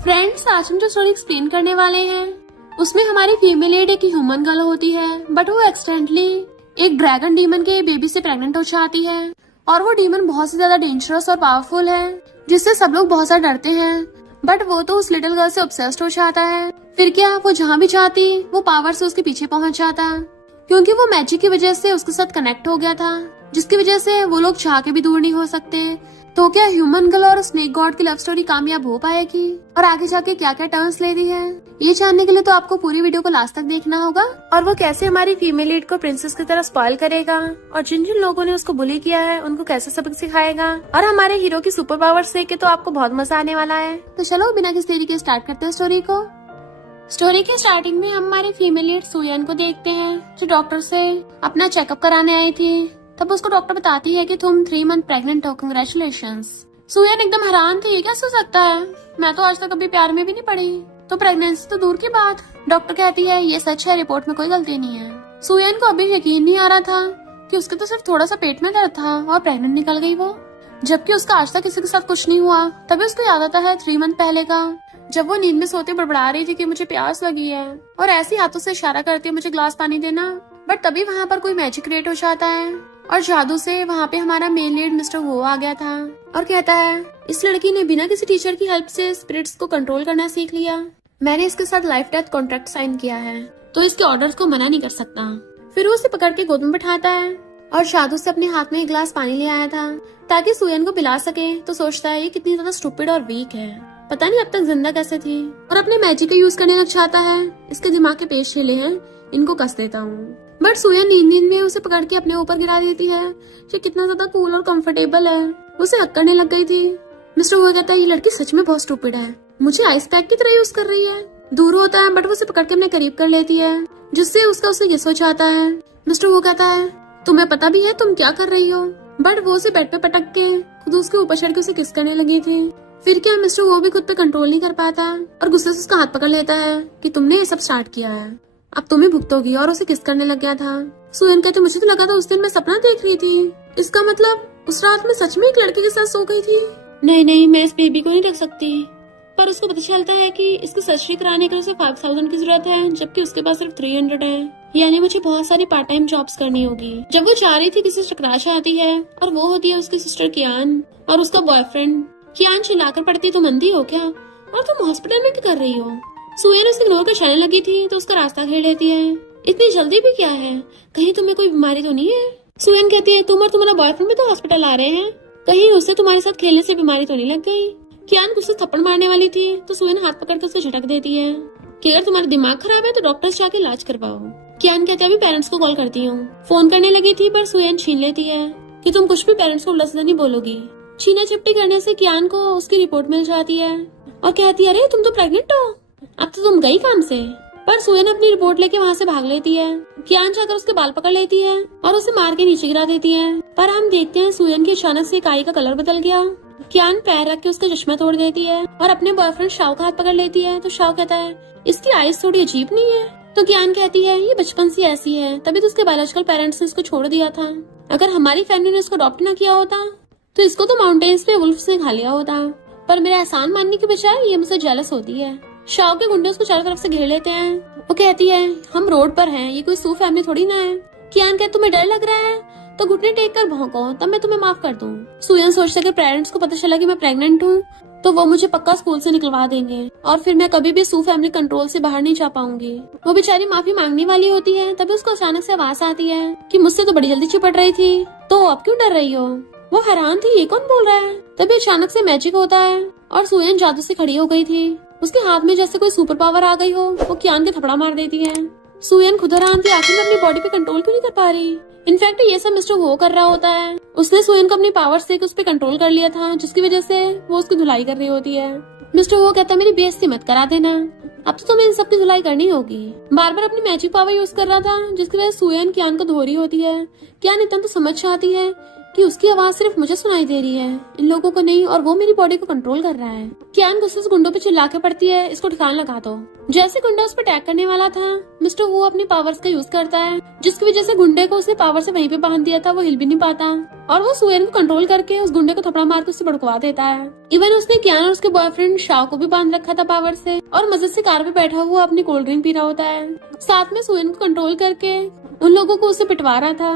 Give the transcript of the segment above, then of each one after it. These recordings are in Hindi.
फ्रेंड्स, आज हम जो स्टोरी एक्सप्लेन करने वाले हैं उसमें हमारी फीमेल लीड एक ह्यूमन गर्ल होती है, बट वो एक्सीडेंटली एक ड्रैगन डीमन के बेबी से प्रेग्नेंट हो जाती है। और वो डीमन बहुत से ज्यादा डेंजरस और पावरफुल है, जिससे सब लोग बहुत ज्यादा डरते हैं। बट वो तो उस लिटिल गर्ल से ऑब्सेस्ड हो जाता है। फिर क्या, वो जहाँ भी जाती वो पावर से उसके पीछे पहुंच जाता, क्योंकि वो मैजिक की वजह से उसके साथ कनेक्ट हो गया था, जिसकी वजह से वो लोग चाह के भी दूर नहीं हो सकते। तो क्या ह्यूमन गर्ल और स्नेक गॉड की लव स्टोरी कामयाब हो पाएगी और आगे जाके क्या क्या टर्न्स लेती है, ये जानने के लिए तो आपको पूरी वीडियो को लास्ट तक देखना होगा। और वो कैसे हमारी फीमेल लीड को प्रिंसेस की तरह स्पॉइल करेगा और जिन जिन लोगों ने उसको बुली किया है उनको कैसे सबक सिखाएगा, और हमारे हीरो की सुपर पावर्स देख के तो आपको बहुत मजा आने वाला है। तो चलो बिना किसी देरी के स्टार्ट करते हैं स्टोरी को। स्टोरी के स्टार्टिंग में हम हमारी फीमेल लीड सुयन को देखते हैं, जो डॉक्टर से अपना चेकअप कराने आई थी। तब उसको डॉक्टर बताती है कि तुम 3 मंथ प्रेग्नेंट हो, कंग्रेचुलेशंस। सुयन एकदम हैरान थी, ये कैसे हो सकता है, मैं तो आज तक कभी प्यार में भी नहीं पड़ी, तो प्रेगनेंसी तो दूर की बात। डॉक्टर कहती है ये सच है, रिपोर्ट में कोई गलती नहीं है। सुयन को अभी यकीन नहीं आ रहा था कि उसके तो सिर्फ थोड़ा सा पेट में दर्द था और प्रेग्नेंट निकल गई वो, जबकि उसका आज तक किसी के साथ कुछ नहीं हुआ। तभी उसको याद आता है 3 मंथ पहले का, जब वो नींद में सोते बड़बड़ा रही थी कि मुझे प्यास लगी है और ऐसी हाथों से इशारा करती है मुझे ग्लास पानी देना। बट तभी वहाँ पर कोई मैजिक क्रिएट हो जाता है और जादू से वहाँ पे हमारा मेन लीड मिस्टर वो आ गया था और कहता है इस लड़की ने बिना किसी टीचर की हेल्प से स्पिरिट्स को कंट्रोल करना सीख लिया। मैंने इसके साथ लाइफ डेथ कॉन्ट्रैक्ट साइन किया है, तो इसके ऑर्डर्स को मना नहीं कर सकता। फिर वो उसे पकड़ के गोद में बैठाता है और जादू से अपने हाथ में एक ग्लास पानी ले आया था ताकि सुयन को पिला सके। तो सोचता है ये कितनी ज्यादा स्टूपिड और वीक है, पता नहीं अब तक जिंदा कैसे थी, और अपने मैजिक का यूज करने लग जाता है। इसके दिमाग के पेश छिले हैं, इनको कस देता हूँ। बट सुयन नींद में उसे पकड़ के अपने ऊपर गिरा देती है। ये कितना ज्यादा कूल और कंफर्टेबल है, उसे हक करने लग गई थी। मिस्टर वो कहता है ये लड़की सच में बहुत स्टूपिड है, मुझे आइस पैक की तरह यूज कर रही है। दूर होता है बट वो उसे पकड़ के अपने करीब कर लेती है, जिससे उसका उसे गिस हो जाता है। मिस्टर वो कहता है तुम्हें पता भी है तुम क्या कर रही हो, बट वो उसे बेड पे पटक के खुद उसके ऊपर चढ़ के उसे किस करने लगी थी। फिर क्या, मिस्टर वो भी खुद पे कंट्रोल नहीं कर पाता और गुस्से से उसका हाथ पकड़ लेता है कि तुमने ये सब स्टार्ट किया है, अब तुम ही भुगतोगी, और उसे किस करने लग गया था। सुयन कहते मुझे तो लगा था उस दिन मैं सपना देख रही थी, इसका मतलब उस रात में सच में एक लड़के के साथ सो गई थी। नहीं, मैं इस बेबी को नहीं रख सकती। पर उसको पता चलता है कि इसकी सर्जरी कराने के लिए उसे 5000 की जरूरत है, जबकि उसके पास सिर्फ 300 है, यानी मुझे बहुत सारी पार्ट टाइम जॉब्स करनी होगी। जब वो जा रही थी किसी से टकरा जाती है और वो होती है उसकी सिस्टर कियान और उसका बॉयफ्रेंड। कियान चिल्लाकर पड़ती तुम अंधी हो क्या, और तुम हॉस्पिटल में क्या कर रही हो। सुयन उसे इग्नोर कर चलने लगी थी तो उसका रास्ता घेर लेती है। इतनी जल्दी भी क्या है, कहीं तुम्हें कोई बीमारी तो नहीं है। सुयन कहती है तुम और तुम्हारा बॉयफ्रेंड भी तो हॉस्पिटल आ रहे हैं, कहीं उससे तुम्हारे साथ खेलने से बीमारी तो नहीं लग गई। कियान कुछ थप्पड़ मारने वाली थी तो सुयन हाथ पकड़कर उसे झटक देती है कि अगर तुम्हारा दिमाग खराब है तो डॉक्टर से जाके इलाज करवाओ। कियान कहते अभी पेरेंट्स को कॉल करती हूँ। फोन करने लगी थी पर सुयन छीन लेती है कि तुम कुछ भी पेरेंट्स को उल्टा नहीं बोलोगी। छीना झपटी करने से कियान को उसकी रिपोर्ट मिल जाती है और कहती है अरे तुम तो प्रेग्नेंट हो, अब तो तुम गई काम से। पर सुयन अपनी रिपोर्ट लेके वहाँ से भाग लेती है। कियान जाकर उसके बाल पकड़ लेती है और उसे मार के नीचे गिरा देती है। पर हम देखते हैं सुयन की अचानक से काई का कलर बदल गया। कियान पैर रख के उसका चश्मा तोड़ देती है और अपने बॉयफ्रेंड शाव का हाथ पकड़ लेती है। तो शाव कहता है इसकी आईज थोड़ी अजीब नहीं है। तो कियान कहती है ये बचपन से ऐसी है, तभी तो उसके बायोलॉजिकल पेरेंट्स ने इसको छोड़ दिया था। अगर हमारी फैमिली ने इसको अडॉप्ट न किया होता तो इसको तो माउंटेन्स पे वुल्फ्स ने खा लिया होता। पर मेरा एहसान मानने के बजाय ये मुझसे जेलस होती है। शाव के गुंडे उसको चारों तरफ से घेर लेते हैं। वो कहती है हम रोड पर हैं, ये कोई सू फैमिली थोड़ी ना है। कियान कहते तुम्हें डर लग रहा है तो घुटने टेक कर भौंको, तब मैं तुम्हें माफ कर दूं। सुयन सोचता है कि पेरेंट्स को पता चला कि मैं प्रेग्नेंट हूँ तो वो मुझे पक्का स्कूल से निकलवा देंगे और फिर मैं कभी भी सू फैमिली कंट्रोल से बाहर नहीं जा पाऊंगी। वो बेचारी माफी मांगने वाली होती है, तभी उसको अचानक से आवाज आती है कि मुझसे तो बड़ी जल्दी चिपट रही थी, तो अब क्यों डर रही हो। वो हैरान थी ये कौन बोल रहा है। तभी अचानक से मैजिक होता है और सुयन जादू से खड़ी हो गई थी। उसके हाथ में जैसे कोई सुपर पावर आ गई हो। वो कियान के थपड़ा मार देती है। सुयन खुद हैरान थी आखिर में अपनी बॉडी पे कंट्रोल क्यों नहीं कर पा रही। इनफैक्ट ये सब मिस्टर वो कर रहा होता है। उसने सुयन को अपनी पावर से उस पे कंट्रोल कर लिया था, जिसकी वजह से वो उसकी धुलाई कर रही होती है। मिस्टर वो कहता है मेरी बेइज्जती मत करा देना, अब तो तुम्हें इन सब की धुलाई करनी होगी। बार बार अपनी मैजिक पावर यूज कर रहा था, जिसकी वजह से सुयन कियान को धो रही होती है। कियान इतना तो समझ आती है कि उसकी आवाज सिर्फ मुझे सुनाई दे रही है, इन लोगों को नहीं, और वो मेरी बॉडी को कंट्रोल कर रहा है। कियान गुस्से से गुंडों पे चिल्ला के पड़ती है इसको ठिकाना लगा दो। जैसे गुंडा उस पर अटैक करने वाला था, मिस्टर वो अपनी पावर्स का यूज करता है, जिसकी वजह से गुंडे को उसने पावर से वहीं पे बांध दिया था, वो हिल भी नहीं पाता और वो सुयन को कंट्रोल करके उस गुंडे को थपड़ा मार के उससे भड़कवा देता है। इवन उसने कियान और उसके बॉयफ्रेंड शाओ को भी बांध रखा था पावर से, और मजे से कार पे बैठा हुआ अपनी कोल्ड ड्रिंक पी रहा होता है। साथ में सुयन को कंट्रोल करके उन लोगों को उससे पिटवा रहा था।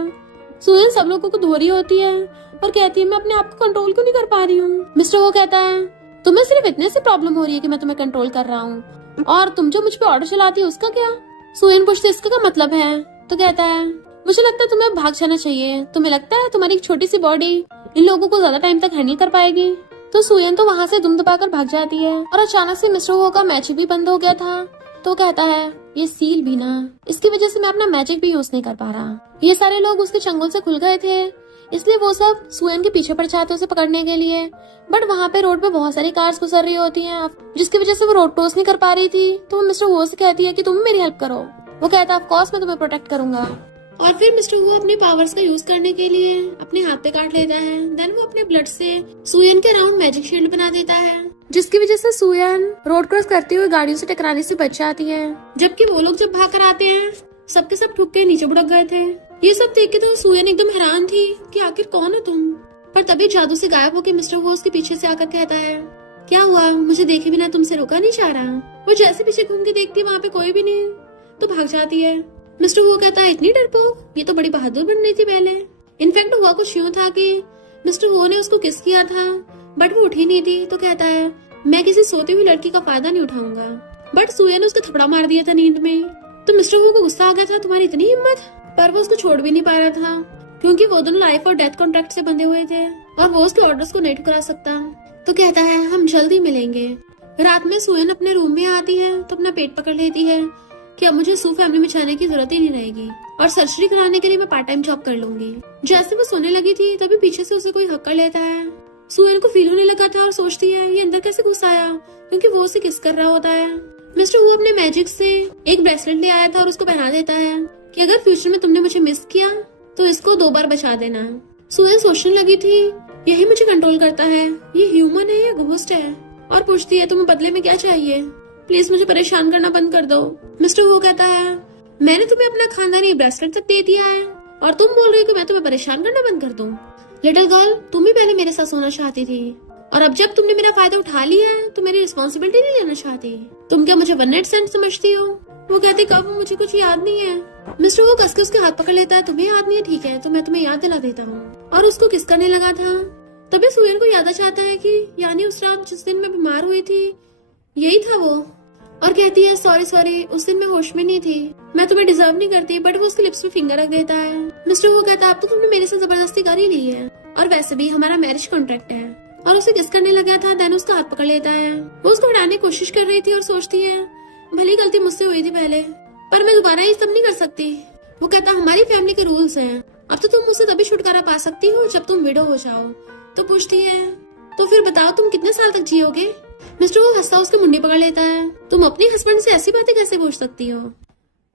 सुयन सब लोगों को धो रही होती है और कहती है मैं अपने आप को कंट्रोल क्यों नहीं कर पा रही हूँ। मिस्टर वो कहता है तुम्हें सिर्फ इतने से प्रॉब्लम हो रही है कि मैं तुम्हें कंट्रोल कर रहा हूँ, और तुम जो मुझ पे ऑर्डर चलाती है उसका क्या। सुयन पूछते इसका क्या मतलब है, तो कहता है मुझे लगता है तुम्हें भाग जाना चाहिए। तुम्हें लगता है तुम्हारी एक छोटी सी बॉडी इन लोगों को ज्यादा टाइम तक हैंडल कर पाएगी। तो सुयन तो वहाँ से दुम दबाकर भाग जाती है, और अचानक से मिस्टर वो का मैजिक भी बंद हो गया था। तो कहता है ये सील भी ना, इसकी वजह से मैं अपना मैजिक भी यूज नहीं कर पा रहा। ये सारे लोग उसके चंगुल से खुल गए थे, इसलिए वो सब सुयन के पीछे पड़ जाते उसे पकड़ने के लिए। बट वहाँ पे रोड पे बहुत सारी कार्स गुजर रही होती हैं, जिसकी वजह से वो रोड क्रॉस नहीं कर पा रही थी। तो वो मिस्टर वो से कहती है कि तुम मेरी हेल्प करो। वो कहता है ऑफ कोर्स मैं तुम्हें प्रोटेक्ट करूंगा। और फिर मिस्टर वो अपनी पावर्स का यूज करने के लिए अपने हाथ पे काट लेता है। देन वो अपने ब्लड से सुयन के अराउंड मैजिक शील्ड बना देता है, जिसकी वजह से सुयन रोड क्रॉस करते हुए गाड़ियों से टकराने से बच जाती है। जबकि वो लोग जब भाग कर आते हैं सबके सब ठुक के नीचे बुड़क गए थे। ये सब देख के तो सुयन एकदम हैरान थी कि आखिर कौन है तुम। पर तभी जादू से गायब होकर मिस्टर वो उसके पीछे से आकर कहता है क्या हुआ, मुझे देखे बिना तुमसे रोका नहीं जा रहा। वो जैसे पीछे घूम के देखती है वहाँ पे कोई भी नहीं, तो भाग जाती है। मिस्टर वो कहता है इतनी डरपोक, ये तो बड़ी बहादुर बन रही थी पहले। इनफैक्ट हुआ कुछ यूं था कि मिस्टर वो ने उसको किस किया था, बट वो उठी नहीं थी। तो कहता है मैं किसी सोती हुई लड़की का फायदा नहीं उठाऊंगा। बट सुयन ने उसको थपड़ा मार दिया था नींद में। तो मिस्टर वो को गुस्सा आ गया था तुम्हारी इतनी हिम्मत। पर वो उसको छोड़ भी नहीं पा रहा था, क्योंकि वो दोनों लाइफ और डेथ कॉन्ट्रैक्ट से बंधे हुए थे, और वो उसके ऑर्डर्स को नहीं ठुकरा सकता। तो कहता है हम जल्दी मिलेंगे। रात में सुयन अपने रूम में आती है तो अपना पेट पकड़ लेती है कि अब मुझे सू फैमिली में जाने की जरूरत ही नहीं रहेगी, और सर्जरी कराने के लिए मैं पार्ट टाइम जॉब कर लूंगी। जैसे वो सोने लगी थी तभी पीछे से उसे कोई हक कर लेता है। सुयन को फील होने लगा था और सोचती है ये अंदर कैसे घुस आया, क्योंकि वो उसे किस कर रहा होता है। मिस्टर वो अपने मैजिक से एक ब्रेसलेट ले आया था और उसको पहना देता है कि अगर फ्यूचर में तुमने मुझे मिस किया तो इसको 2 बार बचा देना। सुयन सोचने लगी थी यही मुझे कंट्रोल करता है, ये ह्यूमन है या घोस्ट है, और पूछती है तुम्हें बदले में क्या चाहिए, प्लीज मुझे परेशान करना बंद कर दो। मिस्टर वो कहता है मैंने तुम्हें अपना खानदानी ब्रेसलेट तक दे दिया है और तुम बोल रही हो कि मैं तुम्हें परेशान करना बंद कर दूं। लिटिल गर्ल तुम ही पहले मेरे साथ सोना चाहती थी, और अब जब तुमने मेरा फायदा उठा लिया है तो मेरी रिस्पॉन्सिबिलिटी नहीं लेना चाहती। तुम क्या मुझे वन नाइट स्टैंड समझती हो। वो कहते कब, मुझे कुछ याद नहीं है। मिस्टर वो कस के उसके हाथ पकड़ लेता है तुम्हें याद नहीं है, ठीक है तो मैं तुम्हें याद दिला देता हूँ, और उसको किस करने लगा था। तभी सुयन को याद आ जाता है कि यानी उस रात जिस दिन मैं बीमार हुई थी यही था वो, और कहती है सॉरी उस दिन मैं होश में नहीं थी, मैं तुम्हें डिजर्व नहीं करती। बट वो उसके लिप्स में फिंगर रख देता है। मिस्टर वो कहता है अब तो तुमने मेरे से जबरदस्ती कर ही ली है, और वैसे भी हमारा मैरिज कॉन्ट्रैक्ट है, और उसे किस करने लगा था। देन उसका हाथ पकड़ लेता है। वो उसको हटाने की कोशिश कर रही थी और सोचती है भली गलती मुझसे हुई थी पहले, पर मैं दोबारा ये सब नहीं कर सकती। वो कहता हमारी फैमिली के रूल्स हैं, अब तो तुम मुझसे तभी छुटकारा पा सकती हो जब तुम विडो हो जाओ। तो पूछती है तो फिर बताओ तुम कितने साल तक जियोगे। मिस्टर वो हंसता उसकी मुंडी पकड़ लेता है तुम अपने हस्बैंड से ऐसी बातें कैसे पूछ सकती हो,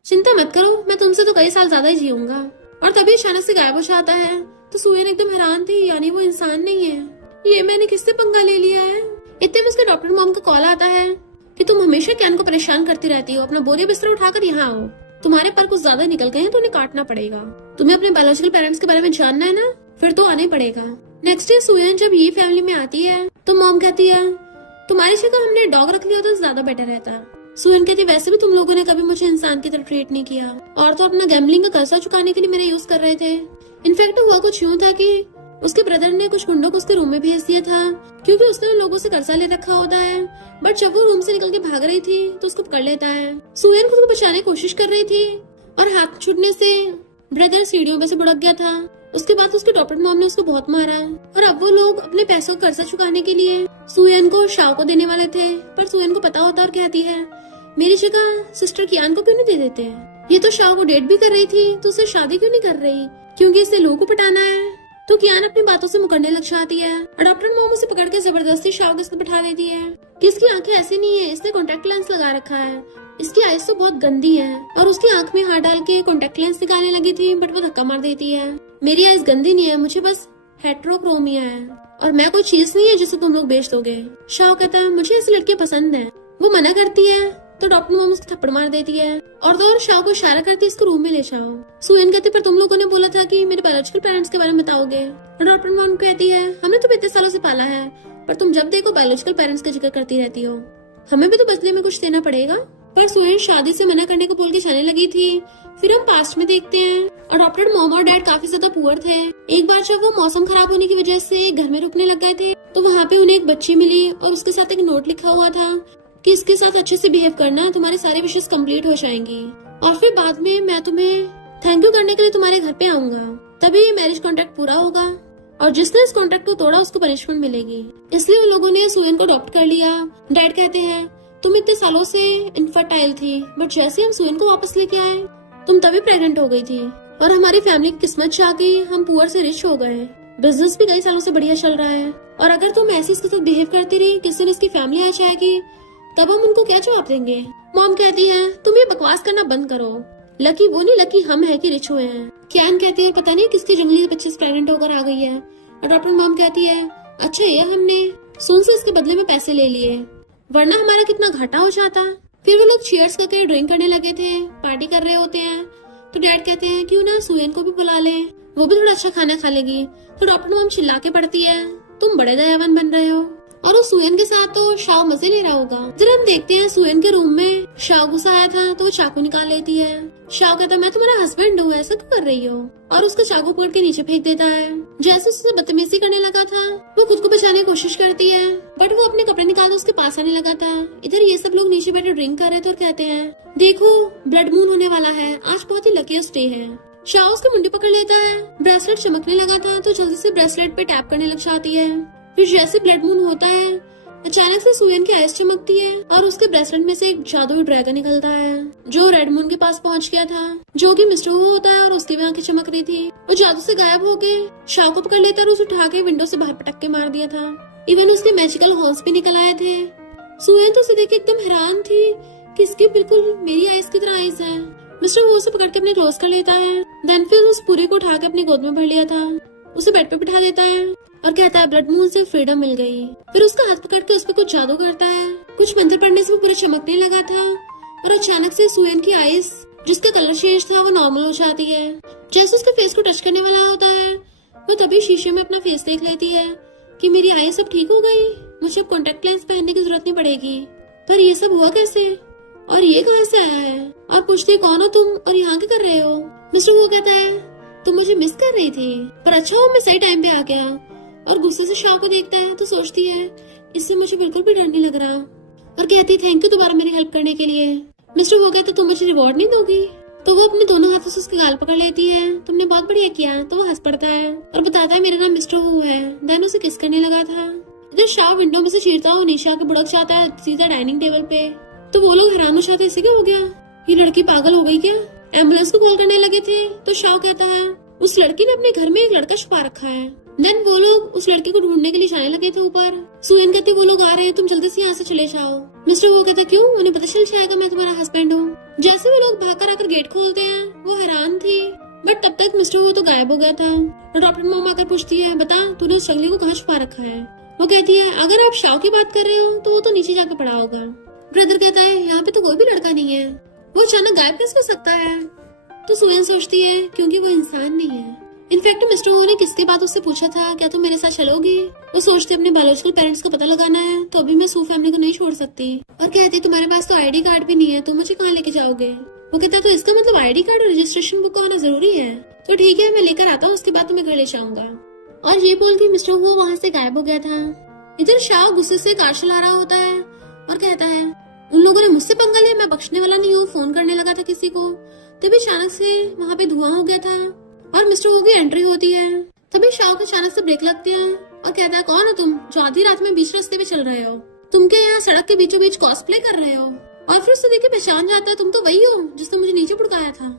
चिंता मत करो मैं तुमसे तो कई साल ज्यादा ही जीऊंगा। और तभी अचानक से गायब हो जाता है। तो सुयन एकदम हैरान थी, यानी वो इंसान नहीं है, ये मैंने किससे पंगा ले लिया है। इतने में उसके डॉक्टर मॉम का कॉल आता है कि तुम हमेशा कैन को परेशान करती रहती हो, अपना बोरिया बिस्तर उठाकर यहाँ आओ, तुम्हारे पर कुछ ज्यादा निकल गए हैं तो उन्हें काटना पड़ेगा। तुम्हें अपने बायोलॉजिकल पेरेंट्स के बारे में जानना है ना, फिर तो आना ही पड़ेगा। नेक्स्ट डे सुयन जब ये फैमिली में आती है तो मॉम कहती है तुम्हारी जगह हमने डॉग रख लिया तो ज्यादा बेटर रहता। सुयन कहती वैसे भी तुम लोगों ने कभी मुझे इंसान की तरह ट्रीट नहीं किया, और तो अपना गैम्बलिंग का कर्जा चुकाने के लिए मेरे यूज कर रहे थे। इनफैक्ट हुआ कुछ यूं था कि उसके ब्रदर ने कुछ गुंडों को उसके रूम में भेज दिया था, क्योंकि उसने उन लोगों से कर्जा ले रखा होता है। बट जब वो रूम से निकल के भाग रही थी तो उसको पकड़ लेता है। सुयन खुद को बचाने की कोशिश कर रही थी और हाथ छूटने से ब्रदर सीढ़ियों में से बुड़क गया था। उसके बाद उसके डॉक्टर मॉम ने उसको बहुत मारा, और अब वो लोग अपने पैसों का कर्जा चुकाने के लिए सुयन को शाओ को देने वाले थे। पर सुयन को पता होता और कहती है मेरी जगह सिस्टर कियान को क्यों नहीं दे देते। ये तो शाओ को डेट भी कर रही थी तो उससे शादी क्यों नहीं कर रही, क्योंकि इसे लोगों को पटाना है। तो कियान अपनी बातों से मुकरने लग जाती है, और डॉक्टर मॉम उसे पकड़ के जबरदस्ती शाओ के साथ बिठा देती है कि इसकी आंखें ऐसे नहीं है, इसने कॉन्टेक्ट लेंस लगा रखा है, इसकी आईज तो बहुत गंदी है। और उसकी आंख में हाथ डाल के कॉन्टेक्ट लेंस निकालने लगी थी, बट वो धक्का मार देती है। मेरी आईज गंदी नहीं है, मुझे बस हेट्रोक्रोमिया है, और मैं कोई चीज नहीं है जिसे तुम लोग बेच दोगे। शाओ कहता है मुझे ऐसी लड़की पसंद है। वो मना करती है तो डॉक्टर मॉम उसको थप्पड़ मार देती है और तो और शाओ को इशारा करती है इसको रूम में ले जाओ। सुयन कहती पर तुम लोगों ने बोला था कि मेरे बायोलॉजिकल पेरेंट्स के बारे में बताओगे। डॉक्टर मॉम कहती है हमने तुम्हें इतने सालों से पाला है, पर तुम जब देखो बायोलॉजिकल पेरेंट्स का जिक्र करती रहती हो, हमें भी तो बदले में कुछ देना पड़ेगा। पर सुयन शादी से मना करने को बोल के जाने लगी थी। फिर हम पास्ट में देखते हैं, अडॉप्टेड मॉम और डैड काफी ज्यादा पुअर थे। एक बार जब वो मौसम खराब होने की वजह से घर में रुकने लग गए थे, तो वहाँ पे उन्हें एक बच्ची मिली और उसके साथ एक नोट लिखा हुआ था कि इसके साथ अच्छे से बिहेव करना, तुम्हारे सारे विशेष कंप्लीट हो जाएंगी और फिर बाद में मैं तुम्हें थैंक यू करने के लिए तुम्हारे घर पे आऊंगा, तभी मैरिज कॉन्ट्रैक्ट पूरा होगा और जिसने इस कॉन्ट्रैक्ट को तोड़ा उसको पनिशमेंट मिलेगी। इसलिए उन लोगों ने सुयन को अडॉप्ट कर लिया। डैड कहते हैं तुम इतने सालों से इनफर्टाइल थी, बट जैसे हम सुयन को वापस लेके आए तुम तभी प्रेग्नेंट हो गई थी और हमारी फैमिली की किस्मत चाह गई, हम पुअर से रिच हो गए। बिजनेस भी कई सालों से बढ़िया चल रहा है और अगर तुम ऐसे इसके साथ बिहेव करती रही किसी दिन इसकी फैमिली आ जाएगी, तब हम उनको क्या जवाब देंगे। मॉम कहती है तुम ये बकवास करना बंद करो, लकी वो नहीं लकी हम है कि रिच हुए हैं। कियान कहती है पता नहीं किसकी जंगली बच्चे से प्रेग्नेंट होकर आ गई है। डॉक्टर मॉम कहती है अच्छा ये हमने सुन से इसके बदले में पैसे ले लिए, वरना हमारा कितना घाटा हो जाता। फिर वो लोग चीयर्स करके ड्रिंक करने लगे थे, पार्टी कर रहे होते हैं। तो डैड कहते हैं क्यों ना सुयन को भी बुला ले, वो भी थोड़ा अच्छा खाना खा लेगी। तो डॉक्टर मॉम चिल्ला के पड़ती है तुम बड़े दयावान बन रहे हो, और उस सुयन के साथ तो शाओ मजे ले रहा होगा। जब हम देखते हैं सुयन के रूम में शाओ गुस्सा आया था तो वो चाकू निकाल लेती है। शाओ कहता है मैं तुम्हारा हस्बैंड हूँ, ऐसा क्यों कर रही हो, और उसका चाकू पकड़ के नीचे फेंक देता है। जैसे उससे बदतमीजी करने लगा था वो खुद को बचाने की कोशिश करती है, बट वो अपने कपड़े निकाल उसके पास आने लगा था। इधर ये सब लोग नीचे बैठे ड्रिंक कर रहे थे और कहते हैं देखो ब्लड मून होने वाला है, आज बहुत ही लकीस्ट डे है। शाओ उसकी मुंडी पकड़ लेता है, ब्रेसलेट चमकने लगा था तो जल्दी से ब्रेसलेट पे टैप करने लग जाती है। फिर जैसे ब्लड मून होता है अचानक से सुयन की आइस चमकती है और उसके ब्रेसलेट में से एक जादुई ड्रैगन निकलता है जो रेड मून के पास पहुंच गया था, जो कि मिस्टर वो होता है और उसकी भी आंखें चमक रही थी। वो जादू से गायब होके शाओ को पकड़ लेता और उसे उठा के विंडो से बाहर पटक के मार दिया था। इवन उसके मैजिकल हॉर्स भी निकल आए थे। सुयन तो उसे देख के एकदम हैरान थी कि इसकी बिल्कुल मेरी आइस की तरह आइस है। मिस्टर वो उसे पकड़ के अपने क्लोज कर लेता है। देन फिर उस पूरी को उठा के अपनी गोद में भर लिया था, उसे बेड पे बिठा देता है और कहता है ब्लड मून से फ्रीडम मिल गई। फिर उसका हाथ पकड़ के उस पर कुछ जादू करता है, कुछ मंत्र पढ़ने से वो पूरा चमकने लगा था और अचानक से सुयन की आइस जिसका कलर चेंज था वो नॉर्मल हो जाती है। जैसे उसके फेस को टच करने वाला होता है वो तभी शीशे में अपना फेस देख लेती है कि मेरी आइस अब ठीक हो गई, मुझे अब कॉन्टेक्ट लेंस पहनने की जरूरत नहीं पड़ेगी। पर ये सब हुआ कैसे और ये कहाँ से आया है? और पूछती कौन हो तुम और यहाँ क्या कर रहे हो? मिस्टर वो कहता है तुम मुझे मिस कर रही थी, पर अच्छा हो मैं सही टाइम पे आ गया। और गुस्से से शाओ को देखता है तो सोचती है इससे मुझे बिल्कुल भी डर नहीं लग रहा और कहती है थैंक यू दोबारा मेरी हेल्प करने के लिए। मिस्टर वो कहता तुम मुझे रिवॉर्ड नहीं दोगी? तो वो अपने दोनों हाथों से उसके गाल पकड़ लेती है, तुमने बहुत बढ़िया किया। तो वो हंस पड़ता है और बताता है मेरा नाम मिस्टर हु है। देन उसे किस करने लगा था। इधर शाओ विंडो में से चीरता हुआ नीचे आके बुड़क जाता है सीधा डाइनिंग टेबल पे। तो वो लोग हैरान हो जाते हैं इसे क्या हो गया, ये लड़की पागल हो गई क्या? एम्बुलेंस को कॉल करने लगे थे तो शाओ कहता है उस लड़की ने अपने घर में एक लड़का छुपा रखा है। देन वो लोग उस लड़की को ढूंढने के लिए जाने लगे थे ऊपर। सुयन कहती वो लोग आ रहे हैं, तुम जल्दी से यहाँ से चले जाओ। मिस्टर वो कहता क्यों, उन्हें पता चल जाएगा मैं तुम्हारा हस्बैंड हूँ। जैसे वो लोग भागकर आकर गेट खोलते हैं वो हैरान थी, बट तब तक मिस्टर वो तो गायब हो गया था। डॉक्टर मॉम आकर पूछती है बता तूने उस जंगली को कहाँ छुपा रखा है? वो कहती है अगर आप शाओ की बात कर रहे हो तो वो तो नीचे जाकर पड़ा होगा। ब्रदर कहता है यहाँ पे तो कोई भी लड़का नहीं है, वो अचानक गायब कैसे हो सकता है? तो सुयन सोचती है क्योंकि वो इंसान नहीं है। इनफैक्ट मिस्टर वो ने किसके बाद उससे पूछा था क्या तुम मेरे साथ चलोगी? वो सोचते अपने बायोलॉजिकल पेरेंट्स का पता लगाना है तो अभी मैं सू फैमिली को नहीं छोड़ सकती। और कहते तुम्हारे पास तो आईडी कार्ड भी नहीं है, तुम मुझे कहाँ लेके जाओगे? वो कहता तो इसका मतलब आईडी कार्ड और रजिस्ट्रेशन बुक का होना जरूरी है। तो ठीक है मैं लेकर आता हूँ, उसके बाद तुम्हें घर ले जाऊंगा। और ये बोल के मिस्टर वो वहाँ से गायब हो गया था। इधर शाओ गुस्से से कार चला रहा होता है और कहता है उन लोगों ने मुझसे पंगा लिया, मैं बख्शने वाला नहीं हूँ। फोन करने लगा था किसी को, तभी अचानक से वहाँ पे धुआं हो गया था और मिस्टर वो की एंट्री होती है। तभी शाओ के अचानक से ब्रेक लगती है और कहता है कौन हो तुम जो आधी रात में बीच रास्ते पे चल रहे हो? तुम क्या यहाँ सड़क के बीचों बीच कॉस्प्ले कर रहे हो? और फिर उससे देख के पहचान जाता है तुम तो वही हो जिसने मुझे नीचे बुड़काया था।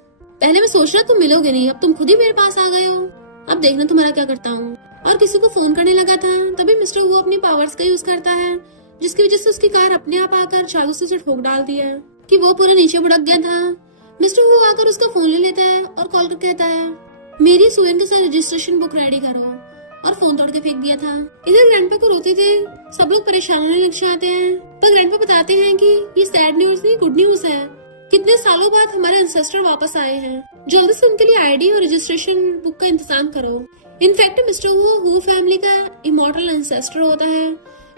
पहले मैं सोच रहा तुम मिलोगे नहीं, अब तुम खुद ही मेरे पास आ गए हो, अब देखना तुम्हारा क्या करता हूँ। और किसी को फोन करने लगा था तभी मिस्टर वो अपनी पावर्स का यूज करता है जिसकी वजह से उसकी कार अपने आप आकर चालू से ठोक डालती है कि वो पूरा नीचे बुड़क गया था। मिस्टर वो आकर उसका फोन ले लेता है और कॉल कर कहता है मेरी सुयन के साथ रजिस्ट्रेशन बुक रेडी करो। और फोन तोड़ के फेंक दिया था। इधर ग्रैंडपा को रोते थे सब लोग परेशान होने लग जाते हैं, पर ग्रैंडपा बताते हैं कि ये सैड न्यूज नहीं गुड न्यूज है। कितने सालों बाद हमारे एंसेस्टर वापस आए हैं, जल्दी से उनके लिए आईडी और रजिस्ट्रेशन बुक का इंतजाम करो। इनफैक्ट मिस्टर हु फैमिली का इमॉर्टल एंसेस्टर होता है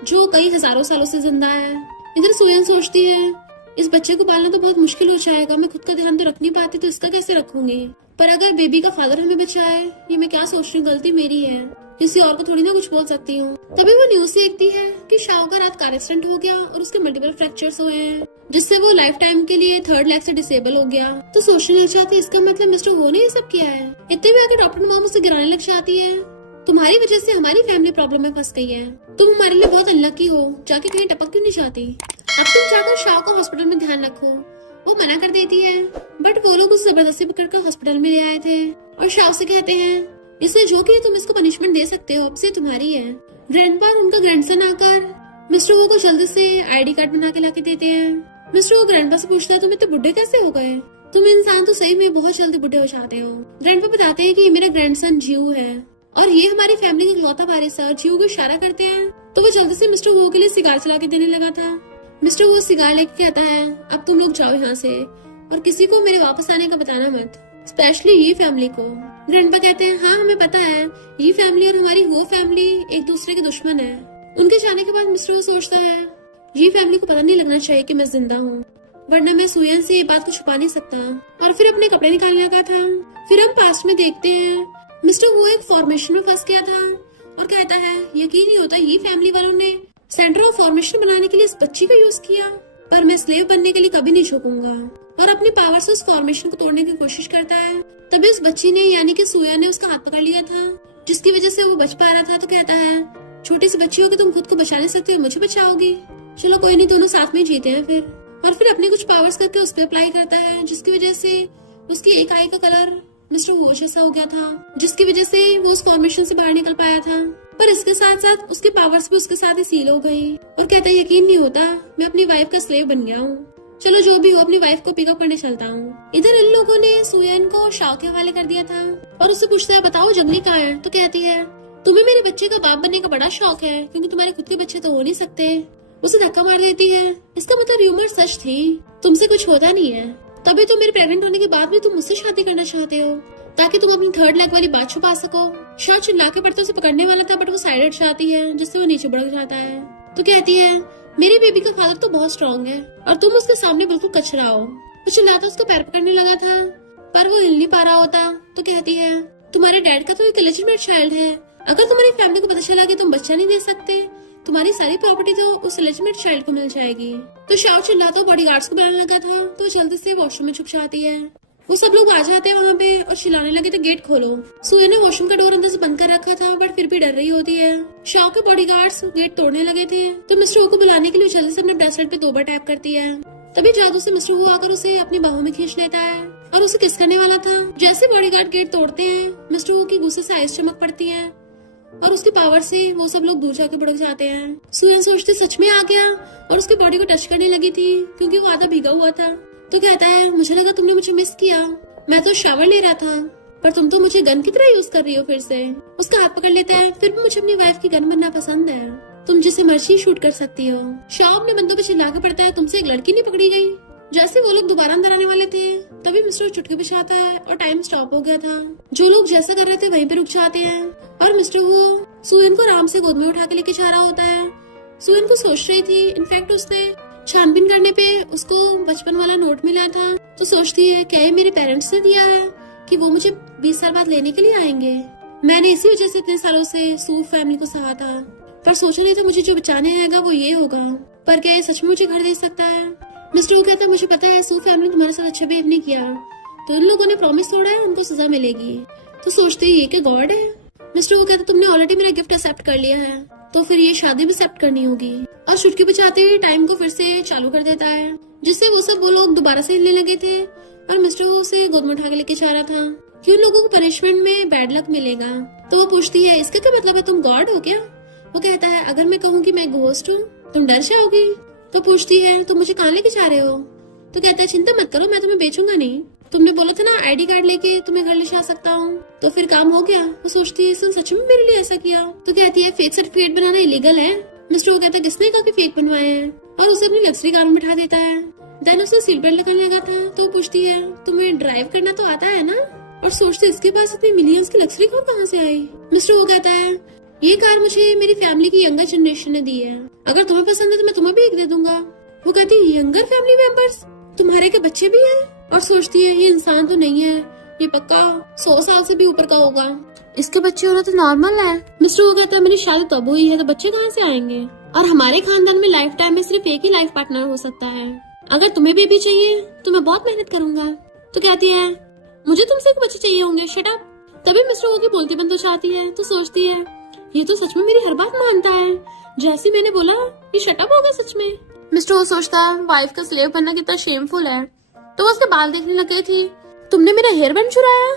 जो कई हजारों सालों से जिंदा है। इधर सुयन सोचती है इस बच्चे को पालना तो बहुत मुश्किल हो जाएगा, मैं खुद का ध्यान तो रख नहीं पाती तो इसका कैसे रखूंगी, पर अगर बेबी का फादर हमें बचाए, ये मैं क्या सोच रही हूँ, गलती मेरी है, किसी और को थोड़ी ना कुछ बोल सकती हूँ। तभी वो न्यूज देखती है कि शाओ का रात कार एक्सीडेंट हो गया और उसके मल्टीपल फ्रैक्चर्स हुए हैं, जिससे वो लाइफ टाइम के लिए थर्ड लेग से डिसेबल हो गया। तो सोचने लग जाती है इसका मतलब मिस्टर हो ने ये सब किया है। इतने में आके डॉक्टर मॉम उसे गिराने लग जाती है, तुम्हारी वजह से हमारी फैमिली प्रॉब्लम में फंस गई है, तुम हमारे लिए बहुत अनलकी हो, जाके कहीं टपक क्यों नहीं जाती, अब तुम जाकर शाओ को हॉस्पिटल में ध्यान रखो। वो मना कर देती है, बट वो लोग उसे जबरदस्ती पकड़कर हॉस्पिटल में ले आए थे और शाओ से कहते हैं इसने जो किया तुम इसको पनिशमेंट दे सकते हो, अब से तुम्हारी है। ग्रैंडपा और उनका ग्रैंडसन आकर मिस्टर वो को जल्दी से आईडी कार्ड बना के लाके देते हैं। मिस्टर वो ग्रैंडपा से पूछता है तुम इतने बुढ़े कैसे हो गए, तुम इंसान तो सही में बहुत जल्दी बुढ़े हो जाते हो। ग्रैंडपा बताते हैं कि ये मेरा ग्रैंडसन जीव है और ये हमारी फैमिली का इकलौता वारिस है, और जीव को इशारा करते हैं तो वो जल्दी से मिस्टर वो के लिए सिगार चला के देने लगा था। मिस्टर वो सिगार लेके कहता है अब तुम लोग जाओ यहाँ से और किसी को मेरे वापस आने का बताना मत, स्पेशली ये फैमिली को। ग्रैंडपा कहते हैं हाँ हमें पता है, ये फैमिली और हमारी वो फैमिली एक दूसरे के दुश्मन है। उनके जाने के बाद मिस्टर वो सोचता है ये फैमिली को पता नहीं लगना चाहिए कि मैं जिंदा हूँ, वरना मैं सुयन से ये बात को छुपा नहीं सकता, और फिर अपने कपड़े निकालने लगा था। फिर हम पास्ट में देखते हैं मिस्टर वो एक फॉर्मेशन में फंस गया था और कहता है यकीन नहीं होता ये फैमिली वालों ने सेंटर ऑफ फॉर्मेशन बनाने के लिए इस बच्ची का यूज किया, पर मैं स्लेव बनने के लिए कभी नहीं झुकूंगा, और अपनी पावर से उस फॉर्मेशन को तोड़ने की कोशिश करता है। तभी उस बच्ची ने यानी कि सुया ने उसका हाथ पकड़ लिया था, जिसकी वजह से वो बच पा रहा था। तो कहता है छोटी सी बच्ची हो कि तुम खुद को बचा नहीं सकते हो, मुझे बचाओगी, चलो कोई नहीं, दोनों साथ में जीते हैं फिर। और फिर अपने कुछ पावर्स करके उस पर अप्लाई करता है, जिसकी वजह से उसकी एक आई का कलर मिस्टर वो जैसा हो गया था, जिसकी वजह से वो उस फॉर्मेशन से बाहर निकल पाया था। पर इसके साथ साथ उसकी पावर्स भी उसके साथ ही सील हो गई और कहता है यकीन नहीं होता मैं अपनी वाइफ का स्लेव बन गया हूँ, चलो जो भी हो अपनी वाइफ को पिकअप करने चलता हूँ। इधर इन लोगों ने सुयन को शाओ के हवाले कर दिया था और उससे पूछता है बताओ जंगली कहाँ है। तो कहती है तुम्हें मेरे बच्चे का बाप बनने का बड़ा शौक है, क्योंकि तुम्हारे खुद के बच्चे तो हो नहीं सकते। उसे धक्का मार देती है, इसका मतलब र्यूमर सच थी, तुमसे कुछ होता नहीं है, तभी तो मेरे प्रेग्नेंट होने के बाद भी तुम मुझसे शादी करना चाहते हो ताकि तुम अपनी थर्ड लेग वाली बात छुपा सको। शाह चिल्ला के पड़ते उसे पकड़ने वाला था, बट वो साइड हट जाती है, जिससे वो नीचे बढ़ जाता है। तो कहती है मेरे बेबी का फादर तो बहुत स्ट्रॉन्ग है और तुम उसके सामने बिल्कुल कचरा हो। वो चिल्लाता उसका पैर पकड़ने लगा था, पर वो हिल नहीं पा रहा होता। तो कहती है तुम्हारे डैड का तो एक इलिजिटिमेट चाइल्ड है, अगर तुम्हारी फैमिली को पता चला कि तुम बच्चा नहीं दे सकते, तुम्हारी सारी प्रॉपर्टी तो उस इलिजिटिमेट चाइल्ड को मिल जाएगी। तो शाओ चिल्लाता बॉडीगार्ड्स को बुलाने लगा था, तो जल्दी से वॉशरूम में छुप जाती है। वो सब लोग आ जाते हैं वहाँ पे और चिल्लाने लगे थे गेट खोलो। सुया ने वॉशरूम का डोर अंदर से बंद कर रखा था, बट फिर भी डर रही होती है। शाओ के बॉडीगार्ड्स गेट तोड़ने लगे थे, तो मिस्टर वो को बुलाने के लिए जल्दी से अपने ब्रेसलेट पे 2 बार टैप करती है। तभी जादू से मिस्टर वो आकर उसे अपनी बाहों में खींच लेता है और उसे किस करने वाला था। जैसे बॉडीगार्ड गेट तोड़ते हैं, मिस्टर वो की गुस्से से आइस चमक पड़ती है और उसकी पावर से वो सब लोग दूर जाके भड़क जाते हैं। सुयन सोचते सच में आ गया और उसकी बॉडी को टच करने लगी थी, क्योंकि वो आधा भीगा हुआ था। तो कहता है मुझे लगा तुमने मुझे मिस किया, मैं तो शावर ले रहा था, पर तुम तो मुझे गन की तरह यूज कर रही हो फिर से। उसका हाथ पकड़ लेता है, फिर भी मुझे अपनी वाइफ की गन बनना पसंद है, तुम जिसे मर्जी शूट कर सकती हो। शाह अपने बंदों पे चिल्ला के पड़ता है तुमसे एक लड़की नहीं पकड़ी गई। जैसे वो लोग दोबारा अंदर आने वाले थे, तभी मिस्टर चुटकी बिछाता है और टाइम स्टॉप हो गया था। जो लोग जैसा कर रहे थे वहीं पे रुक जाते हैं और मिस्टर वो सुयन को आराम से गोद में उठा के लेके जा रहा होता है। सुयन को सोच रही थी, इनफैक्ट उसने छानबीन करने पे उसको बचपन वाला नोट मिला था, तो सोचती है क्या ये मेरे पेरेंट्स ने दिया है कि वो मुझे 20 साल बाद लेने के लिए आएंगे। मैंने इसी वजह से इतने सालों से सूफ फैमिली को सहा था, पर सोचा नहीं था मुझे जो बचाने आएगा वो ये होगा। पर क्या ये सच में मुझे घर दे सकता है? मिस्टर वो कहता है मुझे पता है सूफ फैमिली तुम्हारे साथ अच्छा बिहेव नहीं किया, तो इन लोगों ने प्रॉमिस तोड़ा है, उनको सजा मिलेगी। तो सोचते ये कि गॉड है। मिस्टर वो कहता तुमने ऑलरेडी मेरा गिफ्ट एक्सेप्ट कर लिया है, तो फिर ये शादी भी एक्सेप्ट करनी होगी। और चुटकी बचाते ही टाइम को फिर से चालू कर देता है, जिससे वो लोग दोबारा से हिलने लगे थे और मिस्टर वो उसे गोद में उठा के लेके जा रहा था कि उन लोगों को पनिशमेंट में बैड लक मिलेगा। तो वो पूछती है इसका क्या मतलब है, तुम गॉड हो क्या? वो कहता है अगर मैं कहूँ कि मैं घोस्ट हूँ तुम डर जाओगी। तो पूछती है तुम मुझे कहाँ लेके जा रहे हो? तो कहता है चिंता मत करो, मैं तुम्हें बेचूंगा नहीं, तुमने बोला था ना आईडी कार्ड लेके तुम्हें घर ले जा सकता हूँ, तो फिर काम हो गया। वो सोचती है इसने सच में मेरे लिए ऐसा किया। तो कहती है फेक सर्टिफिकेट बनाना इलीगल है। मिस्टर वो कहता है किसने कहा कि फेक बनवाए हैं, और उसे अपनी लग्जरी कार में बिठा देता है। देन उसे सीट बेल्ट लगाने लगा था तो पूछती है तुम्हें ड्राइव करना तो आता है ना, और सोचते इसके पास इतनी मिलियंस की लग्जरी कार कहाँ से आई। मिस्टर वो कहता है ये कार मुझे मेरी फैमिली की यंगर जनरेशन ने दी है, अगर तुम्हें पसंद है तो मैं तुम्हें भी एक दे दूंगा। वो कहती है यंगर फैमिली मेंबर्स, तुम्हारे के बच्चे भी हैं? और सोचती है ये इंसान तो नहीं है, ये पक्का 100 साल से भी ऊपर का होगा, इसके बच्चे होना तो नॉर्मल है। मिस्टर वो कहता है मेरी शादी तब हुई है तो बच्चे कहाँ से आएंगे, और हमारे खानदान में लाइफ टाइम में सिर्फ एक ही लाइफ पार्टनर हो सकता है, अगर तुम्हें बेबी चाहिए तो मैं बहुत मेहनत करूंगा। तो कहती है मुझे तुमसे एक बच्चे चाहिए होंगे, शट अप। तभी मिस्टर वो की बोलती बंद हो जाती है। तो सोचती है ये तो सच में मेरी हर बात मानता है, जैसे मैंने बोला ये शट अप हो गया सच में। मिस्टर वो सोचता है वाइफ का स्लेव बनना कितना शेमफुल है। तो वो उसके बाल देखने लग गई थी। तुमने मेरा हेयर बैंड चुराया,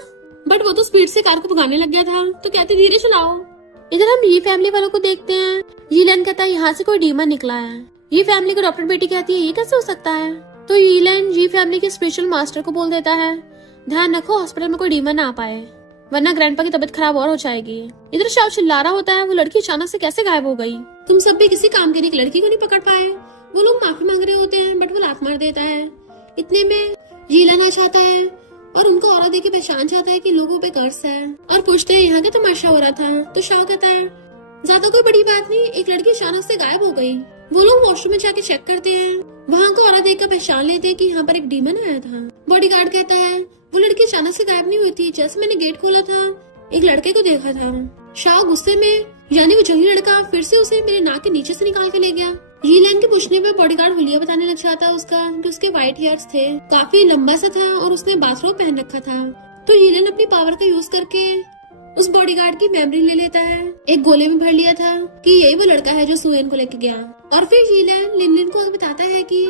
बट वो तो स्पीड से कार को भगाने लग गया था। तो कहती धीरे चलाओ। इधर हम ये फैमिली वालों को देखते हैं। यीलन कहता है यहाँ से कोई डीमन निकला है। ये फैमिली को डॉक्टर बेटी कहती है ये कैसे हो सकता है। तो यीलन ये फैमिली के स्पिरिचुअल मास्टर को बोल देता है ध्यान रखो हॉस्पिटल में कोई डीमन ना आ पाए, वरना ग्रैंडपा की तबीयत खराब और हो जाएगी। इधर शाव चिल्ला रहा होता है वो लड़की अचानक से कैसे गायब हो गई। तुम सब भी किसी काम के लिए एक लड़की को नहीं पकड़ पाए। वो लोग माफी मांग रहे होते हैं बट वो लात मार देता है। इतने में यीलन आ जाता है और उनको औरत देख के पहचान जाता है कि लोगों पे कर्ज है, और पूछते हैं यहाँ क्या तमाशा हो रहा था। तो शाह कहता है ज्यादा कोई बड़ी बात नहीं, एक लड़की अचानक से गायब हो गई। वो लोग वॉशरूम में जाके चेक करते हैं, वहाँ को औरत देख कर पहचान लेते हैं कि यहाँ पर एक डीमन आया था। बॉडीगार्ड कहता है वो लड़की अचानक से गायब नहीं हुई थी, जैसे मैंने गेट खोला था एक लड़के को देखा था। शाह गुस्से में यानी वो जंगली लड़का फिर से उसे मेरे नाक के नीचे से निकाल के ले गया। यीलन के पूछने पे बॉडीगार्ड हुलिया बताने लग जाता उसका कि उसके व्हाइट हेयर्स थे, काफी लंबा सा था और उसने बाथरोब पहन रखा था। तो यीलन अपनी पावर का यूज करके उस बॉडीगार्ड की मेमोरी ले लेता है। एक गोले में भर लिया था कि यही वो लड़का है जो सुएन को लेके गया, और फिर यीलन लिनलिन को बताता है कि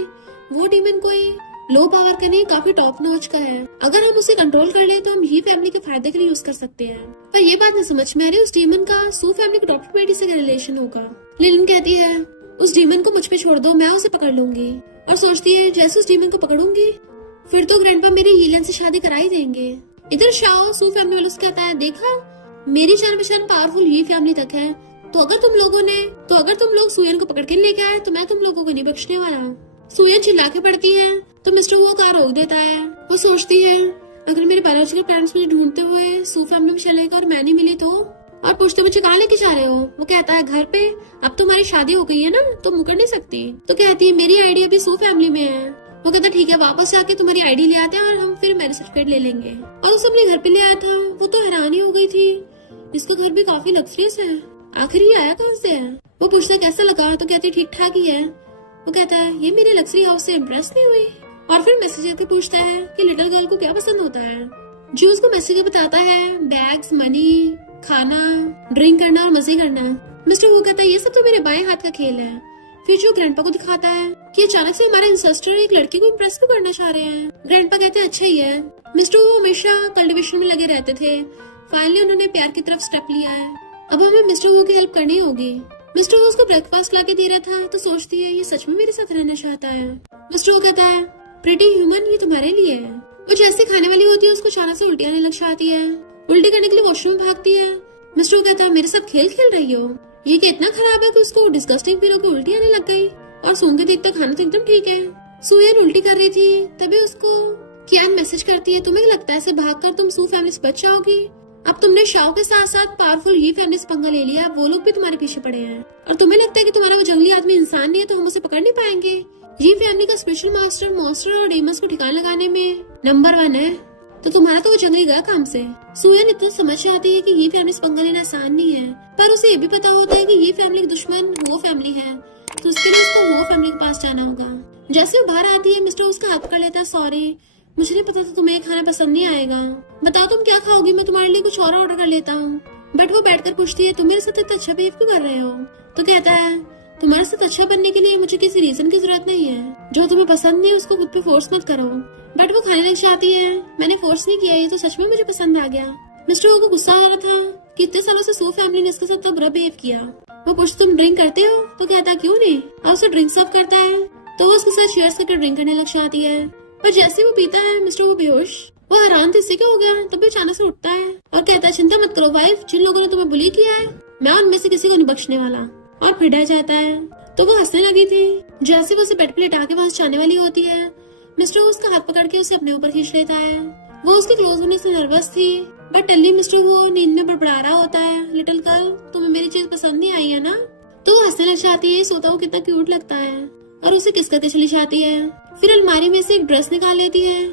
वो डीमन कोई लो पावर का नहीं, काफी टॉप नॉच का है। अगर हम उसे कंट्रोल कर ले तो हम ही फैमिली के फायदे के लिए यूज कर सकते हैं। पर ये बात नहीं समझ में आ रही उस डीमन का सू फैमिली को डॉक्टर बेटी से क्या रिलेशन होगा। लिनलिन कहती है उस डीमन को मुझ पे छोड़ दो, मैं उसे पकड़ लूंगी। और सोचती है जैसे उस डीमन को पकड़ूंगी फिर तो ग्रैंडपा मेरी यीलन से शादी करा ही देंगे। इधर शाओ सू फैमिली वालों से कहता है देखा मेरी जान पहचान पावरफुल ये फैमिली तक है, तो अगर तुम लोग सुयन को पकड़ के लेके आए तो मैं तुम लोगों को नहीं बख्शने वाला। सुयन चिल्ला के पड़ती है तो मिस्टर वो कार रोक देता है। वो सोचती है अगर मेरे बायोलॉजिकल पेरेंट्स मुझे ढूंढते हुए सू फैमिली में चलेगा और मैं नहीं मिली तो, और पूछते मुझे कहाँ लेके जा रहे हो। वो कहता है घर पे, अब तुम्हारी शादी हो गई है ना तो मुकर नहीं सकती। तो कहती है मेरी आईडी अभी सू फैमिली में है। वो कहता ठीक है वापस जाके तुम्हारी आईडी ले आते हैं और हम फिर मैरिज सर्टिफिकेट ले लेंगे। और उसे अपने घर पे ले आया था। वो तो हैरान ही हो गई थी, इसका घर भी काफी लग्जरियस है, आखिर ये आया कहाँ से है। वो पूछता कैसा लगा तो कहती ठीक ठाक ही है। वो कहता है ये मेरे लग्जरी हाउस से इम्प्रेस नहीं हुई। और फिर मैसेज करके पूछता है कि लिटिल गर्ल को क्या पसंद होता है। जो उसको मैसेज बताता है बैग्स, मनी, खाना, ड्रिंक करना और मजे करना। मिस्टर वो कहता है ये सब तो मेरे बाएं हाथ का खेल है। फिर जो ग्रैंडपा को दिखाता है कि अचानक से हमारे इंसेस्टर एक लड़की को इम्प्रेस क्यों करना चाह रहे हैं। ग्रैंडपा कहते हैं अच्छा ही है। मिस्टर वो हमेशा कल्टिवेशन में लगे रहते थे, फाइनली उन्होंने प्यार की तरफ स्टेप लिया है, अब हमें मिस्टर वो की हेल्प करनी होगी। मिस्टर वो उसको ब्रेकफास्ट ला के दे रहा था तो सोचती है ये सच में मेरे साथ रहना चाहता है। मिस्टर वो कहता है प्रिटी ह्यूमन ये तुम्हारे लिए है। वो जैसे खाने वाली होती है उसको अचानक से उल्टी आने लग जाती है, उल्टी करने के लिए वॉशरूम भागती है। मिस्टर वो कहता है मेरे साथ खेल खेल रही हो, ये कि इतना खराब है कि उसको डिस्गस्टिंग फील होकर उल्टी आने लग गई। और सूंघ के देखता खाना तो एकदम ठीक है। सुयन उल्टी कर रही थी तभी उसको कियान मैसेज करती है तुम्हें लगता है ऐसे भागकर तुम सू फैमिली से बच जाओगी। अब तुमने शाओ के साथ साथ पावरफुल ये फैमिली से पंगा ले लिया, वो लोग भी तुम्हारे पीछे पड़े हैं, और तुम्हें लगता है कि तुम्हारा वो जंगली आदमी इंसान नहीं है तो हम उसे पकड़ नहीं पाएंगे। ये फैमिली का स्पेशल मास्टर मॉन्स्टर और डेमंस को ठिकाना लगाने में नंबर 1 है, तो तुम्हारा तो वो जंगली गया काम से। सुयन इतना समझ जाती है कि ये फैमिली से पंगा लेना आसान नहीं है, पर उसे ये भी पता होता है कि ये फैमिली का दुश्मन वो फैमिली है, तो उसके लिए उसको वो फैमिली के पास जाना होगा। जैसे वो बाहर आती है मिस्टर उसका हाथ पकड़ लेता है सॉरी मुझे नहीं पता था तुम्हें खाना पसंद नहीं आएगा, बताओ तुम क्या खाओगी, मैं तुम्हारे लिए कुछ और ऑर्डर कर लेता हूँ। बट वो बैठकर पूछती है तुम मेरे साथ इतना अच्छा बिहेव क्यों कर रहे हो। तो कहता है तुम्हारे साथ अच्छा बनने के लिए मुझे किसी रीजन की जरूरत नहीं है, जो तुम्हें पसंद नहीं उसको खुद पे फोर्स मत करो। बट वो खाने लग जाती है मैंने फोर्स नहीं किया, ये तो सच में मुझे पसंद आ गया। मिस्टर को गुस्सा आ रहा था कि इतने सालों से सू फैमिली ने इसके साथ तो बुरा बिहेव किया। वो पूछता तुम ड्रिंक करते हो, तो कहता क्यों नहीं, और उसे ड्रिंक सर्व करता है तो वो उसके साथ शेयर्स करके ड्रिंक करने लग जाती है। पर जैसे वो पीता है मिस्टर वो बेहोश वो हैरान थी, इससे क्या हो गया? तभी अचानक से उठता है और कहता है चिंता मत करो वाइफ, जिन लोगों ने तुम्हें बुली किया है मैं उनमें से किसी को नहीं बख्शने वाला, और फिर डर जाता है। तो वो हंसने लगी थी। जैसे वो उसे बेड पे लिटा के वहां से जाने वाली होती है, मिस्टर वो उसका हाथ पकड़ के उसे अपने ऊपर खींच लेता है। वो उसके क्लोज होने से नर्वस थी, बट टल्ली मिस्टर वो नींद में बड़बड़ा रहा होता है, लिटिल गर्ल तुम्हें मेरी चीज पसंद नहीं आई है ना? तो वो हंसने लग जाती है, सोता वो कितना क्यूट लगता है और उसे किस करके चली जाती है। फिर अलमारी में से एक ड्रेस निकाल लेती है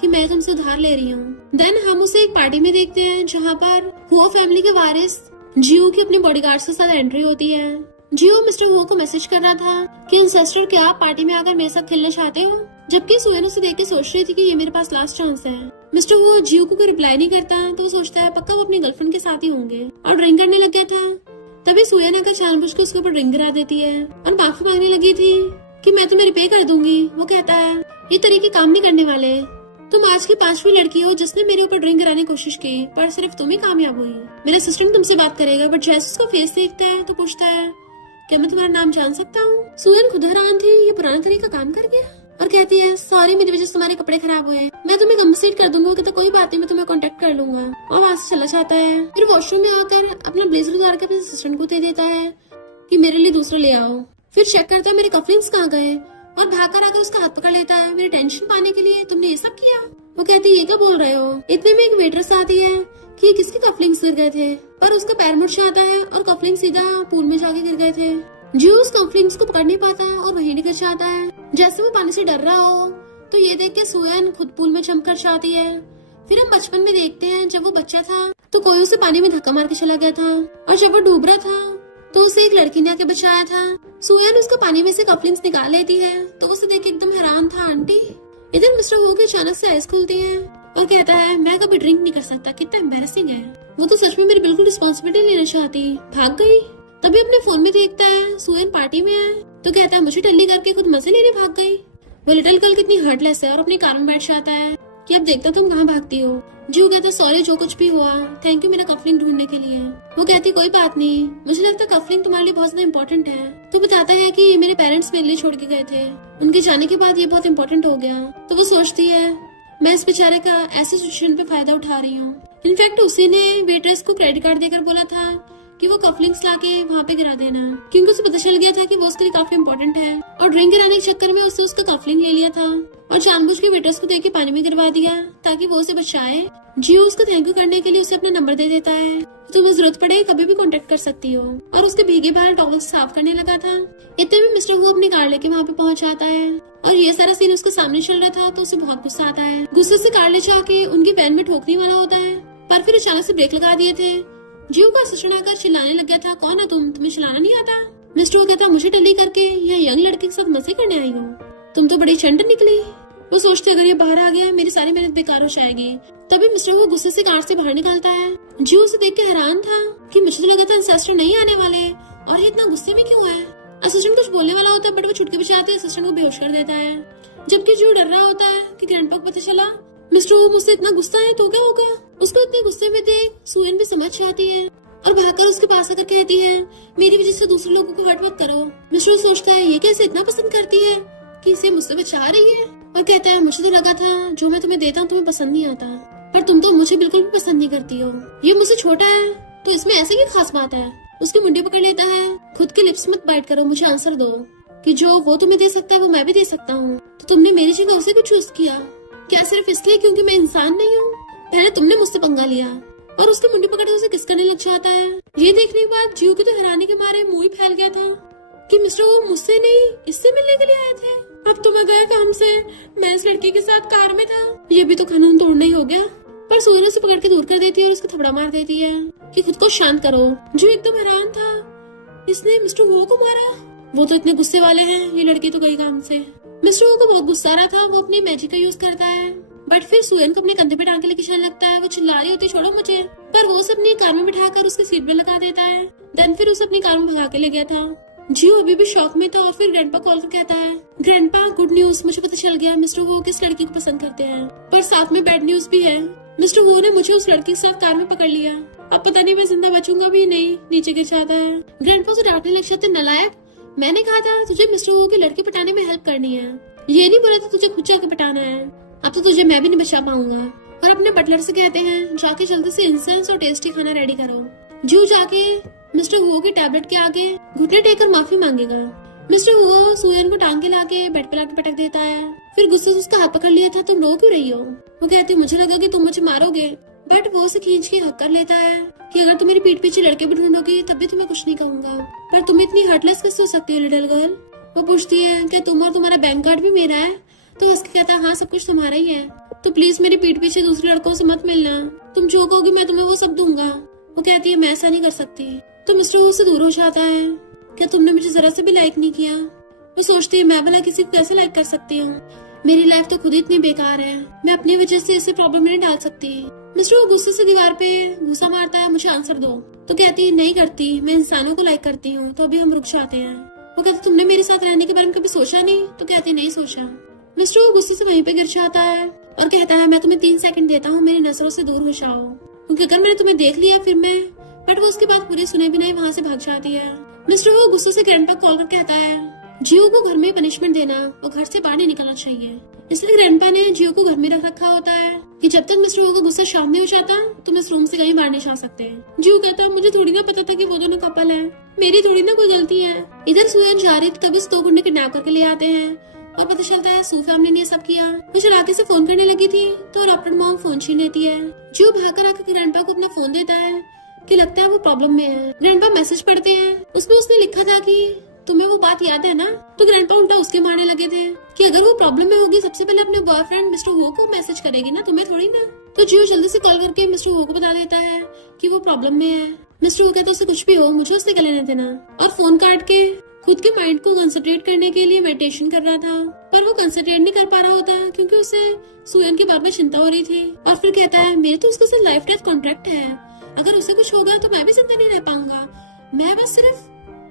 कि मैं तुमसे उधार ले रही हूँ। देन हम उसे एक पार्टी में देखते हैं जहाँ पर हुआ फैमिली के वारिस जियो की अपने बॉडीगार्ड्स के साथ एंट्री होती है। जियो मिस्टर हुआ को मैसेज कर रहा था कि इंसेस्टर क्या आप पार्टी में आकर मेरे साथ खेलने चाहते हो, जबकि सुयन उसे देख के सोच रही थी कि ये मेरे पास लास्ट चांस है। मिस्टर हुआ जियो को कोई रिप्लाई नहीं करता तो वो सोचता है पक्का वो अपनी गर्लफ्रेंड के साथ ही होंगे और ड्रिंक करने लग गया था। तभी सुयन आकर जानबूझ के उसके ऊपर ड्रिंक गिरा देती है और माफी मांगने लगी थी कि मैं तुम्हें रिपे कर दूंगी। वो कहता है ये तरीके काम नहीं करने वाले, तुम आज की 5वीं लड़की हो जिसने मेरे ऊपर ड्रिंक गिराने की कोशिश की, पर सिर्फ तुम ही कामयाब हुई। मेरा असिस्टेंट तुमसे बात करेगा, बट जैसे उसका फेस देखता है तो पूछता है क्या मैं तुम्हारा नाम जान सकता हूँ? सुयन खुद हैरान थी, ये पुराना तरीका काम कर गया, और कहती है सॉरी मेरी वजह से तुम्हारे कपड़े खराब हुए, मैं तुम्हें कंपनसेट कर दूंगा। तो कोई बात नहीं, मैं तुम्हें कांटेक्ट कर लूंगा, और वहां से चला जाता है। फिर वॉशरूम में आकर अपना ब्लेजर उतार के अपने असिस्टेंट को दे देता है कि मेरे लिए दूसरा ले आओ। फिर चेक करता है मेरे कफलिंग्स कहाँ गए, और भागकर आकर उसका हाथ पकड़ लेता है। मेरी टेंशन पाने के लिए तुमने ये सब किया? वो कहती है ये क्या बोल रहे हो? इतने में एक वेट्रेस आती है कि ये किसके कफलिंग्स गिर गए थे, पर उसका पैर मुड़ जाता है और कफलिंग सीधा पूल में जाके गिर गए थे। जियो उस कफलिंग्स को पकड़ नहीं पाता और वहीं गिर जाता है। जैसे वो पानी से डर रहा हो तो ये देख के सुयन खुद पूल में जंप कर जाती है। फिर हम बचपन में देखते हैं जब वो बच्चा था तो कोई उसे पानी में धक्का मार के चला गया था, और जब वो डूब रहा था तो उसे एक लड़की ने आके बचाया था। सुयन उसका पानी में से कफलिंग्स निकाल लेती है तो उसे देख के एकदम हैरान था। आंटी इधर मिस्टर हो के अचानक से आइस खुलती है और कहता है मैं कभी ड्रिंक नहीं कर सकता, कितना एम्बैरेसिंग है। वो तो सच में मेरी बिल्कुल रिस्पॉन्सिबिलिटी लेना चाहती, भाग गई। तभी अपने फोन में देखता है सुयन पार्टी में है तो कहता है मुझे टल्ली करके खुद मजे लेने भाग गई। वो लिटिल गर्ल कितनी हार्टलेस है और अपनी कार में बैठ जाता है कि अब देखता तुम कहाँ भागती हो। जियो कहता सॉरी जो कुछ भी हुआ, थैंक यू मेरा कफलिंग ढूंढने के लिए। वो कहती कोई बात नहीं, मुझे लगता है कफलिंग तुम्हारे लिए बहुत ज्यादा इम्पोर्टेंट है। तो बताता है कि मेरे पेरेंट्स मेरे लिए छोड़ के गए थे, उनके जाने के बाद ये बहुत इम्पोर्टेंट हो गया। तो वो सोचती है मैं इस बेचारे का ऐसे सिचुएशन पे फायदा उठा रही हूँ। इनफैक्ट उसी ने वेट्रेस को क्रेडिट कार्ड देकर बोला था कि वो कफलिंग्स लाके वहाँ पे गिरा देना, क्योंकि उसे पता चल गया था कि वो उसके लिए काफी इम्पोर्टेंट है, और ड्रिंक गिराने के चक्कर में उससे उसका कफलिंग ले लिया था और जानबूझ के वेटर्स को देख के पानी में गिरवा दिया ताकि वो उसे बचाए। जियो उसको थैंक यू करने के लिए उसे अपना नंबर दे देता है, तुम्हें जरूरत पड़े कभी भी कांटेक्ट कर सकती हो, और उसके भीगे बाल टॉवल साफ करने लगा था। इतने में मिस्टर वो अपनी कार लेके वहाँ पे पहुँच जाता है और ये सारा सीन उसके सामने चल रहा था तो उसे बहुत गुस्सा आता है। गुस्से से कार ले जाके उनकी पैन में ठोकने वाला होता है, पर फिर अचानक से ब्रेक लगा दिए थे। जियो का असिस्टेंट आकर चिल्लाने लग गया था कौन है तुम, तुम्हें चिल्लाना नहीं आता? मिस्टर वो कहता मुझे टल्ली करके यह यंग लड़के के साथ मजे करने आई हो, तुम तो बड़ी चंड निकली। वो सोचते अगर ये बाहर आ गया मेरी सारी मेहनत बेकार हो जाएगी। तभी मिस्टर वो गुस्से से कार से बाहर निकलता है। जियो उसे देख के हैरान था कि मुझे तो लगा था इंसेस्टर नहीं आने वाले और ये इतना गुस्से में क्यों है। असिस्टेंट कुछ बोलने वाला होता है बट वो छुटके बचाते असिस्टेंट को बेहोश कर देता है, जबकि जियो डर रहा होता है कि ग्रैंडपा को पता चला मिस्टर वो मुझसे इतना गुस्सा है तो क्या होगा। उसको इतने गुस्से में देख सुयन भी समझ जाती है और भागकर उसके पास आकर कहती है मेरी वजह से दूसरे लोगों को हर्ट मत करो। मिस्टर सोचता है ये कैसे इतना पसंद करती है कि इसे मुझसे बचा रही है, और कहता है मुझे तो लगा था जो मैं तुम्हें देता हूँ तुम्हें पसंद नहीं आता, पर तुम तो मुझे बिल्कुल भी पसंद नहीं करती हो। ये मुझसे छोटा है तो इसमें ऐसे की खास बात है। उसकी मुंडी पकड़ लेता है, खुद की लिप्स मत बाइट करो, मुझे आंसर दो कि जो वो तुम्हें दे सकता है वो मैं भी दे सकता हूँ, तो तुमने मेरी जगह उसे क्यों चूज किया? क्या सिर्फ इसलिए क्योंकि मैं इंसान नहीं हूँ? पहले तुमने मुझसे पंगा लिया। और उसकी मुंडी पकड़ के उसे किस करने लग जाता है। ये देखने के बाद जियो की तो हैरानी के मारे मुंह ही फैल गया था कि मिस्टर वो मुझसे नहीं इससे मिलने के लिए आए थे। अब तो मैं गया काम से, मैं इस लड़की के साथ कार में था, ये भी तो कानून तोड़ना ही हो गया। पर सोने उसे पकड़ के दूर कर देती है और उसको थपड़ा मार देती है कि खुद को शांत करो। जो एकदम हैरान था इसने मिस्टर वो को मारा, वो तो इतने गुस्से वाले हैं, ये लड़की तो गई काम से। मिस्टर वो को बहुत गुस्सा आ रहा था, वो अपनी मैजिक का यूज करता है, बट फिर सुयन को अपने कंधे पे टांग के लेके चलने लगता है। वो चिल्ला रही होती छोड़ो मुझे, पर वो उसे अपनी कार में बिठाकर उसकी सीट पे लगा देता है। देन फिर उसे अपनी कार में भगा के ले गया था। जियो अभी भी शॉक में था और फिर ग्रैंडपा कॉल कर कहता है ग्रैंडपा गुड न्यूज, मुझे पता चल गया मिस्टर वो किस लड़की को पसंद करते हैं, पर साथ में बैड न्यूज भी है, मिस्टर वो ने मुझे उस लड़की के साथ कार में पकड़ लिया, अब पता नहीं मैं जिंदा बचूंगा भी नहीं। नीचे गिर जाता है। ग्रैंडपा उसे डांटने लग जाते नलायक, मैंने कहा था तुझे मिस्टर वो की लड़की पटाने में हेल्प करनी है, ये नहीं बोला था तुझे खुद जाके पटाना है, अब तो तुझे मैं भी नहीं बचा पाऊंगा। और अपने बटलर से कहते हैं जाके जल्दी से इंसेंस और टेस्टी खाना रेडी करो। जू जाके मिस्टर हुओ की टैबलेट के आगे घुटने टेक कर माफी मांगेगा। मिस्टर हुओ सुयन को टांग के लाके बेड पे लाके पटक देता है। फिर गुस्से से उसका हाथ पकड़ लिया था, तुम रो क्यों रही हो? वो कहती है मुझे लगा कि तुम मुझे मारोगे, बट वो उसे खींच के हक कर लेता है कि अगर तुम मेरी पीठ पीछे लड़के भी ढूंढोगी तब भी तुम्हें कुछ नहीं कहूंगा, पर तुम इतनी हर्टलेस कैसे हो सकती हो लिटिल गर्ल? वो पूछती है कि तुम और तुम्हारा बैंक कार्ड भी मेरा है? तो हंस के कहता है हाँ सब कुछ तुम्हारा ही है, तो प्लीज मेरी पीठ पीछे दूसरे लड़कों से मत मिलना, तुम जो कहोगी मैं तुम्हें वो सब दूंगा। वो कहती है मैं ऐसा नहीं कर सकती। तो मिस्टर वो से दूर हो जाता है, क्या तुमने मुझे जरा से भी लाइक नहीं किया? वो सोचती है मैं भला किसी को कैसे लाइक कर सकती हूँ, मेरी लाइफ तो खुद ही इतनी बेकार है, मैं अपनी वजह से इसे प्रॉब्लम नहीं डाल सकती। मिस्टर वो गुस्से से दीवार पे घूसा मारता है, मुझे आंसर दो। तो कहती है नहीं करती, मैं इंसानों को लाइक करती हूँ। तो अभी हम रुक जाते हैं। वो कहती तुमने मेरे साथ रहने के बारे में कभी सोचा नहीं? तो कहती नहीं सोचा। मिस्टर वो गुस्से से वहीं पे गिर जाता है और कहता है मैं तुम्हें 3 सेकंड देता हूँ, मेरी नजरों से दूर हो जाओ, क्योंकि अगर मैंने तुम्हें देख लिया फिर मैं। बट वो उसके बाद पूरे सुने बिना ही वहाँ से भाग जाती है। मिस्टर वो गुस्से से ग्रैंडपा कॉल कर कहता है जियो को घर में पनिशमेंट देना, वो घर से बाहर नहीं निकलना चाहिए। इसलिए ग्रैंडपा ने जियो को घर में रख रखा होता है कि जब तक मिस्टर वो का गुस्सा शांत नहीं हो जाता तुम इस रूम से कहीं बाहर नहीं जा सकते। जियो कहता है मुझे थोड़ी ना पता था कि वो दोनों कपल है, मेरी थोड़ी ना कोई गलती है। इधर सुयन जा रही थी तब इस 2 गुंडे किडनैप करके ले आते हैं और पता चलता है सू फैमिली ने सब किया। वो चलाके से फोन करने लगी थी तो डॉक्टर मॉम फोन छीन लेती है। जियो भागकर आकर ग्रैंडपा को अपना फोन देता है कि लगता है वो प्रॉब्लम में है। ग्रैंडपा मैसेज पढ़ते हैं, उसमें उसने लिखा था कि तुम्हें वो बात याद है ना? तो ग्रैंडपा उल्टा उसके मारने लगे थे कि अगर वो प्रॉब्लम में होगी सबसे पहले अपने बॉयफ्रेंड मिस्टर हो को मैसेज करेगी ना, तुम्हें थोड़ी ना। तो जियो जल्दी से कॉल करके मिस्टर हो को बता देता है कि वो प्रॉब्लम में है। मिस्टर हो कहता है उसे कुछ भी हो मुझे उससे लेने देना, और फोन काट के खुद के माइंड को कंसंट्रेट करने के लिए मेडिटेशन कर रहा था, पर वो कंसंट्रेट नहीं कर पा रहा होता क्योंकि उसे सुयन के बारे में चिंता हो रही थी। और फिर कहता है मेरे तो उसके साथ लाइफ डेथ कॉन्ट्रैक्ट है, अगर उसे कुछ होगा तो मैं भी जिंदा नहीं रह पाऊंगा, मैं बस सिर्फ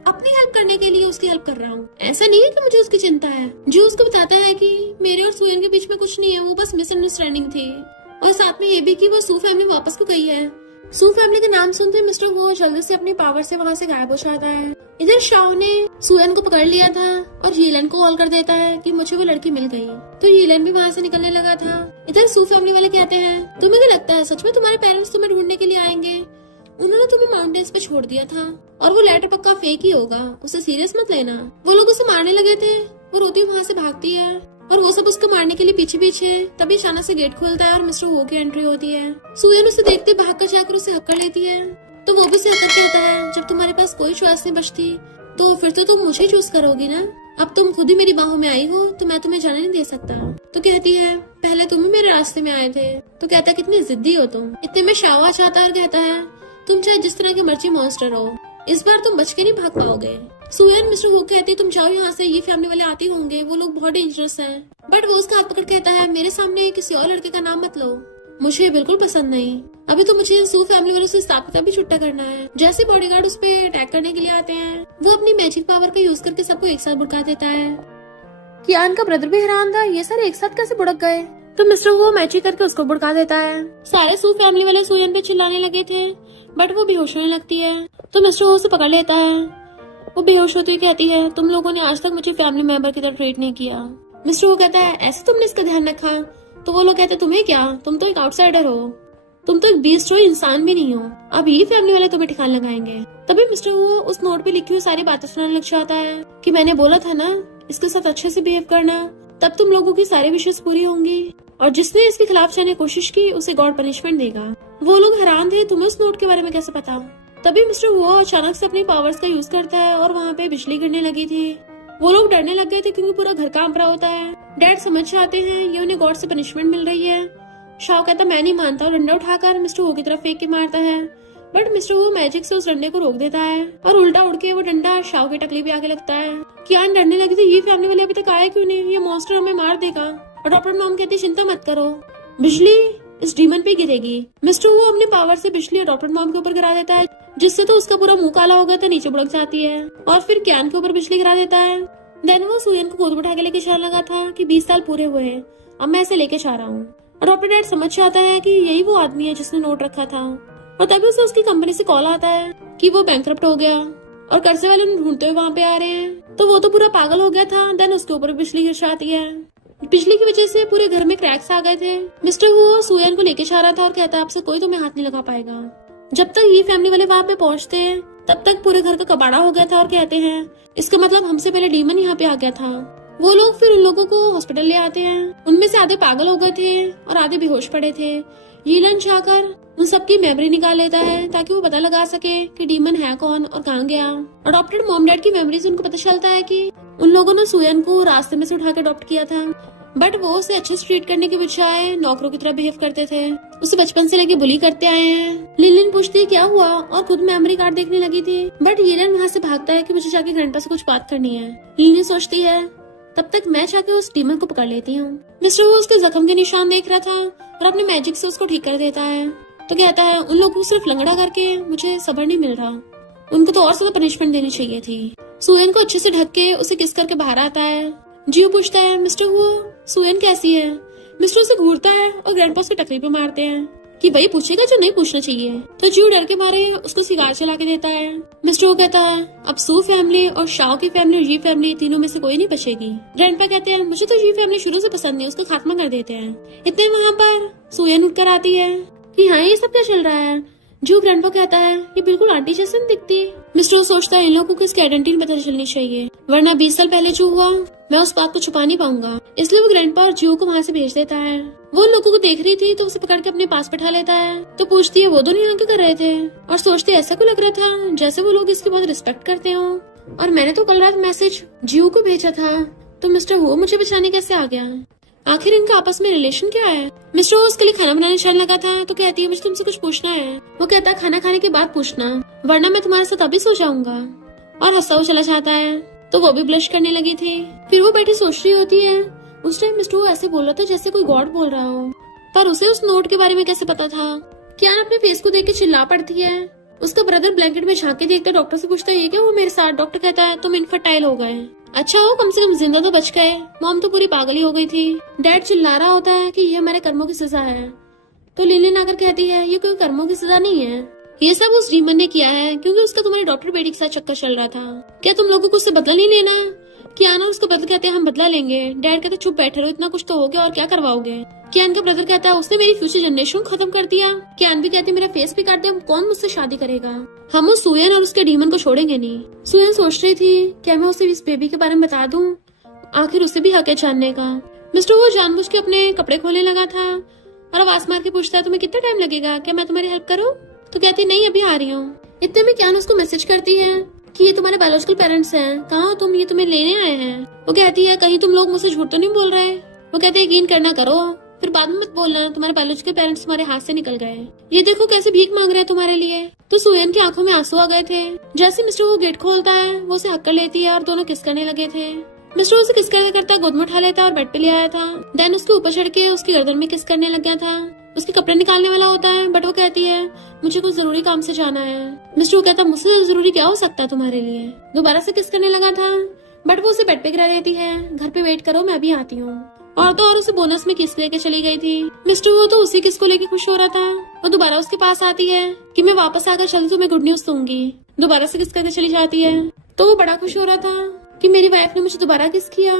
अपनी हेल्प करने के लिए उसकी हेल्प कर रहा हूँ, ऐसा नहीं है कि मुझे उसकी चिंता है। जो उसको बताता है कि मेरे और सुयन के बीच में कुछ नहीं है, वो बस मिसअंडरस्टैंडिंग थी, और साथ में ये भी कि वो सू फैमिली वापस को गई है। सू फैमिली का नाम सुनते मिस्टर वो जल्दी से अपनी पावर से वहाँ से गायब हो जाता है। इधर शाओ ने सुयन को पकड़ लिया था और यीलन को कॉल कर देता है कि मुझे वो लड़की मिल गई, तो यीलन भी वहाँ से निकलने लगा था। इधर सू फैमिली वाले कहते हैं तुम्हें क्या लगता है सच में तुम्हारे पेरेंट्स तुम्हें ढूंढने के लिए आएंगे? उन्होंने तुम्हें माउंटेन्स पे छोड़ दिया था और वो लेटर पक्का फेक ही होगा, उसे सीरियस मत लेना। वो लोग उसे मारने लगे थे, वो रोती वहाँ से भागती है और वो सब उसको मारने के लिए पीछे पीछे। तभी अचानक से गेट खुलता है और मिस्टर हो की एंट्री होती है। सुयन उसे देखते भाग कर जाकर उसे हक कर लेती है, तो वो भी उसे हक कर कहता है जब तुम्हारे पास कोई चॉइस नहीं बचती तो फिर तो तुम मुझे चूज करोगी ना, अब तुम खुद ही मेरी बाहों में आई हो तो मैं तुम्हें जाने नहीं दे सकता। तो कहती है पहले तुम ही मेरे रास्ते में आए थे। तो कहता है कितनी जिद्दी हो तुम। इतने में शाओ आ जाता है और कहता है तुम चाहे जिस तरह के मर्जी मॉन्स्टर हो, इस बार तुम बच के नहीं भाग पाओगे। सुयन मिस्टर हो कहती तुम जाओ यहाँ से, ये फैमिली वाले आते होंगे, वो लोग बहुत डेंजरस हैं। बट वो उसका हाथ पकड़ कहता है मेरे सामने किसी और लड़के का नाम मत लो, मुझे ये बिल्कुल पसंद नहीं। अभी तो मुझे सू फैमिली वालों से हिसाब भी छुट्टा करना है। जैसे बॉडीगार्ड उस पे अटैक करने के लिए आते हैं, वो अपनी मैजिक पावर का यूज करके सबको एक साथ भड़का देता है। कियान का ब्रदर भी हैरान था, ये सारे एक साथ कैसे भड़क गए? तो मिस्टर वो मैजिक करके उसको भड़का देता है। सारे सू फैमिली वाले सुयन पे चिल्लाने लगे थे, बट वो बेहोश होने लगती है। तो मिस्टर वो उसे पकड़ लेता है। वो बेहोश होती हुई कहती है तुम लोगों ने आज तक मुझे फैमिली मेंबर की तरह ट्रीट नहीं किया। मिस्टर वो कहता है ऐसे तुमने इसका ध्यान रखा? तो वो लोग कहते हैं तुम्हें क्या, तुम तो एक आउटसाइडर हो, तुम तो एक बीस्ट हो, इंसान भी नहीं हो, अब ये फैमिली वाले तुम्हें ठिकान लगाएंगे। तभी मिस्टर वो उस नोट पे लिखी हुई सारी बातें सुनाने लग जाता है कि मैंने बोला था ना इसके साथ अच्छे से बिहेव करना, तब तुम लोगों की सारी विशेष पूरी होंगी, और जिसने इसके खिलाफ जाने की कोशिश की उसे गॉड पनिशमेंट देगा। वो लोग हैरान थे तुम्हें उस नोट के बारे में कैसे पता? तभी मिस्टर वो अचानक से अपनी पावर्स का यूज करता है और वहाँ पे बिजली गिरने लगी थी। वो लोग डरने लग गए थे क्योंकि पूरा घर कांप रहा होता है। डैड समझ जाते हैं ये उन्हें गॉड से पनिशमेंट मिल रही है। शाओ कहता मैं नहीं मानता और डंडा उठाकर मिस्टर वो की तरफ फेंक के मारता है, बट मिस्टर वो मैजिक से उस डंडे को रोक देता है और उल्टा उड़ के वो डंडा शाओ की टकली भी आगे लगता है। कियान डरने लगी थी ये फैमिली वाले अभी तक आए क्यों नहीं, ये मॉन्स्टर हमें मार देगा। और डॉक्टर मॉम कहती चिंता मत करो, बिजली इस डीमन पे गिरेगी। मिस्टर वो अपने पावर से बिजली डॉक्टर मॉम के ऊपर गिरा देता है, जिससे तो उसका पूरा मुंह काला हो गया था, नीचे बुड़क जाती है। और फिर कियान के ऊपर बिजली गिरा देता है। देन वो सुयन को गोद उठा के लेके जाने लगा था कि 20 साल पूरे हुए हैं, अब मैं इसे लेके जा रहा हूँ। और डॉक्टर डैड समझ जाता है कि यही वो आदमी है जिसने नोट रखा था। और तभी उसे उसकी कंपनी से कॉल आता है कि वो बैंकरप्ट हो गया और कर्जे वाले उन्हें ढूंढते हुए वहाँ पे आ रहे हैं। तो वो तो पूरा पागल हो गया था। देन उसके ऊपर बिजली गिर जाती है। बिजली की वजह से पूरे घर में क्रैक्स आ गए थे। मिस्टर वो सुयन को लेके जा रहा था और कहता है आपसे कोई तुम्हें हाथ नहीं लगा पाएगा। जब तक ये फैमिली वाले वहां पे पहुंचते हैं तब तक पूरे घर का कबाड़ा हो गया था और कहते हैं इसका मतलब हमसे पहले डीमन यहाँ पे आ गया था। वो लोग फिर उन लोगों को हॉस्पिटल ले आते हैं। उनमें से आधे पागल हो गए थे और आधे बेहोश पड़े थे। यीलन जाकर उन सबकी मेमोरी निकाल लेता है ताकि वो पता लगा सके कि डीमन है कौन और कहाँ गया। अडॉप्टेड मॉम डैड की मेमोरी से उनको पता चलता है कि उन लोगों ने सुयन को रास्ते में से उठा के अडॉप्ट किया था, बट वो उसे अच्छे से ट्रीट करने के बजाय नौकरों की तरह बिहेव करते थे। उसे बचपन से लेके बुली करते आए हैं। लिलिन पूछती है क्या हुआ और खुद मेमोरी कार्ड देखने लगी थी, बट यीलन वहाँ से भागता है कि मुझे जाके ग्रैंडपा से कुछ बात करनी है। लिलिन सोचती है तब तक मैं जाके उस डीमन को पकड़ लेती हूँ। मिस्टर वो उसके जख्म के निशान देख रहा था और अपने मैजिक से उसको ठीक कर देता है। तो कहता है उन लोगों को सिर्फ लंगड़ा करके मुझे सब्र नहीं मिल रहा, उनको तो और ज्यादा पनिशमेंट देनी चाहिए थी। सुयन को अच्छे से ढक के उसे किस करके बाहर आता है। जियो पूछता है मिस्टर वो सुयन कैसी है। मिस्टर उसे घूरता है और ग्रैंडपा उसकी टकरी पे मारते हैं कि वही पूछेगा जो नहीं पूछना चाहिए। तो जियो डर के मारे उसको सिगार चला के देता है। मिस्टर वो कहता है अब सू फैमिली और शाओ की फैमिली और ये फैमिली तीनों में से कोई नहीं बचेगी। ग्रैंडपा कहते हैं मुझे तो ये फैमिली शुरू से पसंद नहीं, उसको खात्मा कर देते हैं। इतने वहाँ पर सुयन उठकर आती है कि हाँ ये सब क्या चल रहा है। जो ग्रैंडपा कहता है ये बिल्कुल आंटी जैसे नहीं दिखती। मिस्टर सोचता है इन लोगों को इसकी आइडेंटिटी पता चलनी चाहिए, वरना 20 साल पहले जो हुआ मैं उस बात को छुपा नहीं पाऊंगा। इसलिए वो ग्रैंडपा और जियो को वहाँ से भेज देता है। वो उन लोगों को देख रही थी तो उसे पकड़ के अपने पास बैठा लेता है। तो पूछती है वो दोनों यहाँ क्या कर रहे थे, और सोचती है ऐसा को लग रहा था जैसे वो लोग इसकी बहुत रिस्पेक्ट करते हो, और मैंने तो कल रात मैसेज जियो को भेजा था, तो मिस्टर वो मुझे बचाने कैसे आ गया। आखिर इनका आपस में रिलेशन क्या है। मिस्टर वो उसके लिए खाना बनाने चलने लगा था तो कहती है मुझे तुमसे कुछ पूछना है। वो कहता है खाना खाने के बाद पूछना, वरना मैं तुम्हारे साथ अभी सो जाऊंगा, और हंसता हुआ चला जाता है। तो वो भी ब्लश करने लगी थी। फिर वो बैठी सोच रही होती है उस टाइम मिस्टर वो ऐसे बोल रहा था जैसे कोई गॉड बोल रहा हो, पर उसे उस नोट के बारे में कैसे पता था। कियान अपने फेस को देख के चिल्ला पड़ती है। उसका ब्रदर ब्लैंकेट में झांक के देखकर डॉक्टर से पूछता है ये क्या हुआ मेरे साथ। डॉक्टर कहता है तुम इनफर्टाइल हो गए। अच्छा हो कम से कम जिंदा तो बच गए। मॉम तो पूरी पागल ही हो गई थी। डैड चिल्ला रहा होता है कि ये हमारे कर्मों की सजा है। तो लिलिन आकर कहती है ये कोई कर्मों की सजा नहीं है, ये सब उस डीमन ने किया है क्योंकि उसका तुम्हारे डॉक्टर बेटी के साथ चक्कर चल रहा था। क्या तुम लोगों को उससे बदला नहीं लेना। कियान और उसको ब्रदर कहते हैं हम बदला लेंगे। डैड कहते चुप बैठे रहो, इतना कुछ तो हो गया और क्या करवाओगे। कियान का ब्रदर कहता है उसने मेरी फ्यूचर जनरेशन खत्म कर दिया। कियान भी कहती मेरा फेस भी काट दिया, कौन मुझसे शादी करेगा। हम उस सुयन और उसके डीमन को छोड़ेंगे नहीं। सुयन सोच रही थी क्या मैं उसे इस बेबी के बारे में बता दूं, आखिर उसे भी हक है जानने का। मिस्टर वो जानबूझ के अपने कपड़े खोलने लगा था और आवाज मार के पूछता है तुम्हें कितना टाइम लगेगा, क्या मैं तुम्हारी हेल्प करूँ। तो कहती नहीं अभी आ रही हूँ। इतने में कियान उसको मैसेज करती है कि ये तुम्हारे बायोलॉजिकल पेरेंट्स हैं, कहाँ हो तुम, ये तुम्हें लेने आए हैं। वो कहती है कहीं तुम लोग मुझसे झूठ तो नहीं बोल रहे। वो कहते हैं यकीन करना करो, फिर बाद में मत बोलना तुम्हारे बायोलॉजिकल पेरेंट्स तुम्हारे हाथ से निकल गए, ये देखो कैसे भीख मांग रहे हैं तुम्हारे लिए। तो सुयन की आंखों में आंसू आ गए थे। जैसे मिस्टर वो गेट खोलता है वो उसे हक कर लेती है और दोनों किस करने लगे थे। मिस्टर उसे किस करता गोद में उठा लेता और बेड पे ले आया था। देन उसके ऊपर चढ़ के उसकी गर्दन में किस करने लग गया था। उसके कपड़े निकालने वाला होता है, बट वो कहती है मुझे कुछ जरूरी काम से जाना है। मिस्टर वो कहता मुझसे जरूरी क्या हो सकता है तुम्हारे लिए। दोबारा से किस करने लगा था, बट वो उसे बेड पे गिरा देती है। घर पे वेट करो मैं अभी आती हूँ। और तो और उसे बोनस में किस लेके चली गई थी। मिस्टर वो तो उसी किस को लेके खुश हो रहा था। वो दोबारा उसके पास आती है कि मैं वापस आकर जल्दी तुम्हें गुड न्यूज दूंगी। दोबारा से किस करके चली जाती है। तो वो बड़ा खुश हो रहा था कि मेरी वाइफ ने मुझे दोबारा किस किया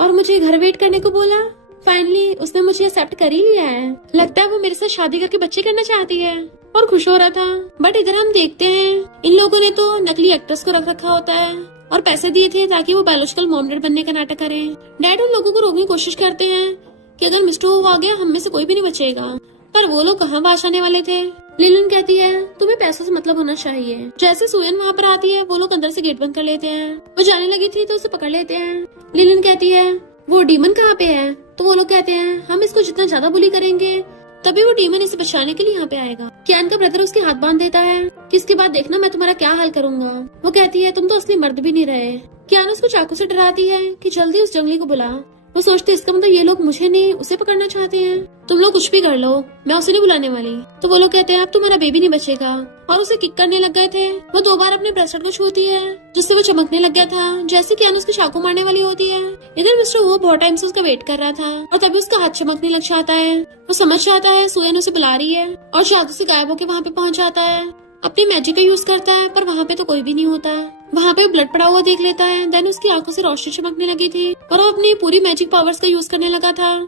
और मुझे घर वेट करने को बोला। फाइनली उसने मुझे एक्सेप्ट कर ही लिया है। लगता है वो मेरे साथ शादी करके बच्चे करना चाहती है, और खुश हो रहा था। बट इधर हम देखते हैं इन लोगों ने तो नकली एक्ट्रेस को रख रखा होता है और पैसे दिए थे ताकि वो बायोलॉजिकल मॉम डैड बनने का नाटक करें। डैड उन लोगों को रोकने की कोशिश करते हैं कि अगर मिस्टर वो आ गया हम में से कोई भी नहीं बचेगा, पर वो लोग कहाँ बाश आने वाले थे। लिलिन कहती है तुम्हें पैसों से मतलब होना चाहिए। जैसे सुयन वहाँ पर आती है वो लोग अंदर से गेट बंद कर लेते हैं। वो जाने लगी थी तो उसे पकड़ लेते हैं। लिलिन कहती है वो डीमन कहाँ पे है। तो वो लोग कहते हैं हम इसको जितना ज्यादा बुली करेंगे तभी वो डीमन इसे बचाने के लिए यहाँ पे आएगा। कियान का ब्रदर उसके हाथ बांध देता है कि इसके बाद देखना मैं तुम्हारा क्या हाल करूंगा। वो कहती है तुम तो असली मर्द भी नहीं रहे। कियान उसको चाकू से डराती है कि जल्दी उस जंगली को बुला। वो सोचते इसका मतलब ये लोग मुझे नहीं उसे पकड़ना चाहते हैं। तुम लोग कुछ भी कर लो मैं उसे नहीं बुलाने वाली। तो वो लोग कहते हैं अब तुम्हारा बेबी नहीं बचेगा, और उसे किक करने लग गए थे। वो 2 बार अपने ब्रेस्ट को छूती है जिससे वो चमकने लग गया था। जैसे कियान उसको चाकू मारने वाली होती है, इधर मिस्टर वो बहुत टाइम से उसका वेट कर रहा था और तभी उसका हाथ चमकने लग जाता है। वो समझ जाता है सुयन उसे बुला रही है और जादू से गायब होकर वहाँ पे पहुँच जाता है। अपनी मैजिक का यूज करता है, पर वहाँ पे तो कोई भी नहीं होता। वहाँ पे ब्लड पड़ा हुआ देख लेता है। देन उसकी आंखों से रोशनी चमकने लगी थी और वो अपनी पूरी मैजिक पावर्स का यूज करने लगा था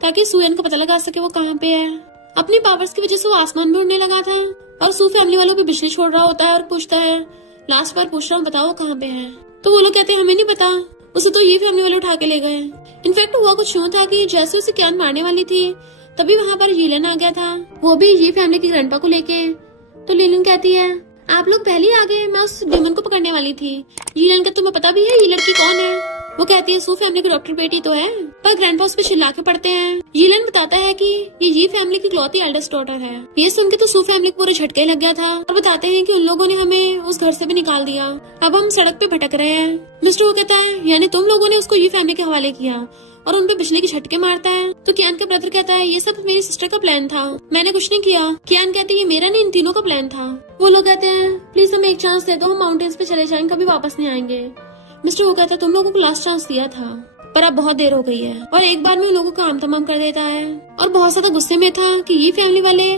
ताकि सुयन को पता लगा सके वो कहाँ पे है। अपनी पावर्स की वजह से वो आसमान में उड़ने लगा था और सू फैमिली वालों पे बिजली छोड़ रहा होता है और पूछता है, लास्ट बार पूछ रहा हूँ, बताओ कहाँ पे है। तो वो लोग कहते हैं हमें नहीं पता, उसे तो ये फैमिली वाले उठा के ले गए। इनफैक्ट हुआ कुछ यूं था कि जैसे उसे क्यान मारने वाली थी तभी वहाँ पर यीलन आ गया था, वो भी ये फैमिली के ग्रैंडपा को लेके। तो लीलन कहती है, आप लोग पहले आ गए, मैं उस डीमन को पकड़ने वाली थी। यीलन का तुम्हें पता भी है ये लड़की कौन है? वो कहती है, सू फैमिली की डॉक्टर बेटी तो है, पर ग्रैंडपा उस पे चिल्ला के पड़ते हैं। यीलन बताता है कि ये फैमिली की इकलौती एल्डेस्ट डॉटर है। ये सुन के तो सू फैमिली को पूरे झटके लग गया था और बताते हैं कि उन लोगों ने हमें उस घर से भी निकाल दिया, अब हम सड़क पे भटक रहे हैं। मिस्टर वो कहता है, यानी तुम लोगों ने उसको ये फैमिली के हवाले किया और उनपे बिजली के झटके मारता है। तो कियान का ब्रदर कहता है, ये सब मेरी सिस्टर का प्लान था, मैंने कुछ नहीं किया। कियान कहती है, ये मेरा नहीं, इन तीनों का प्लान था। वो लोग कहते हैं, प्लीज हमें एक चांस दे दो, हम माउंटेन्स पे चले जाएंगे, कभी वापस नहीं आएंगे। मिस्टर वो कहता है, तुम लोगों को लास्ट चांस दिया था, पर अब बहुत देर हो गई है। और एक बार में उन लोगों का काम तमाम कर देता है और बहुत ज्यादा गुस्से में था कि ये फैमिली वाले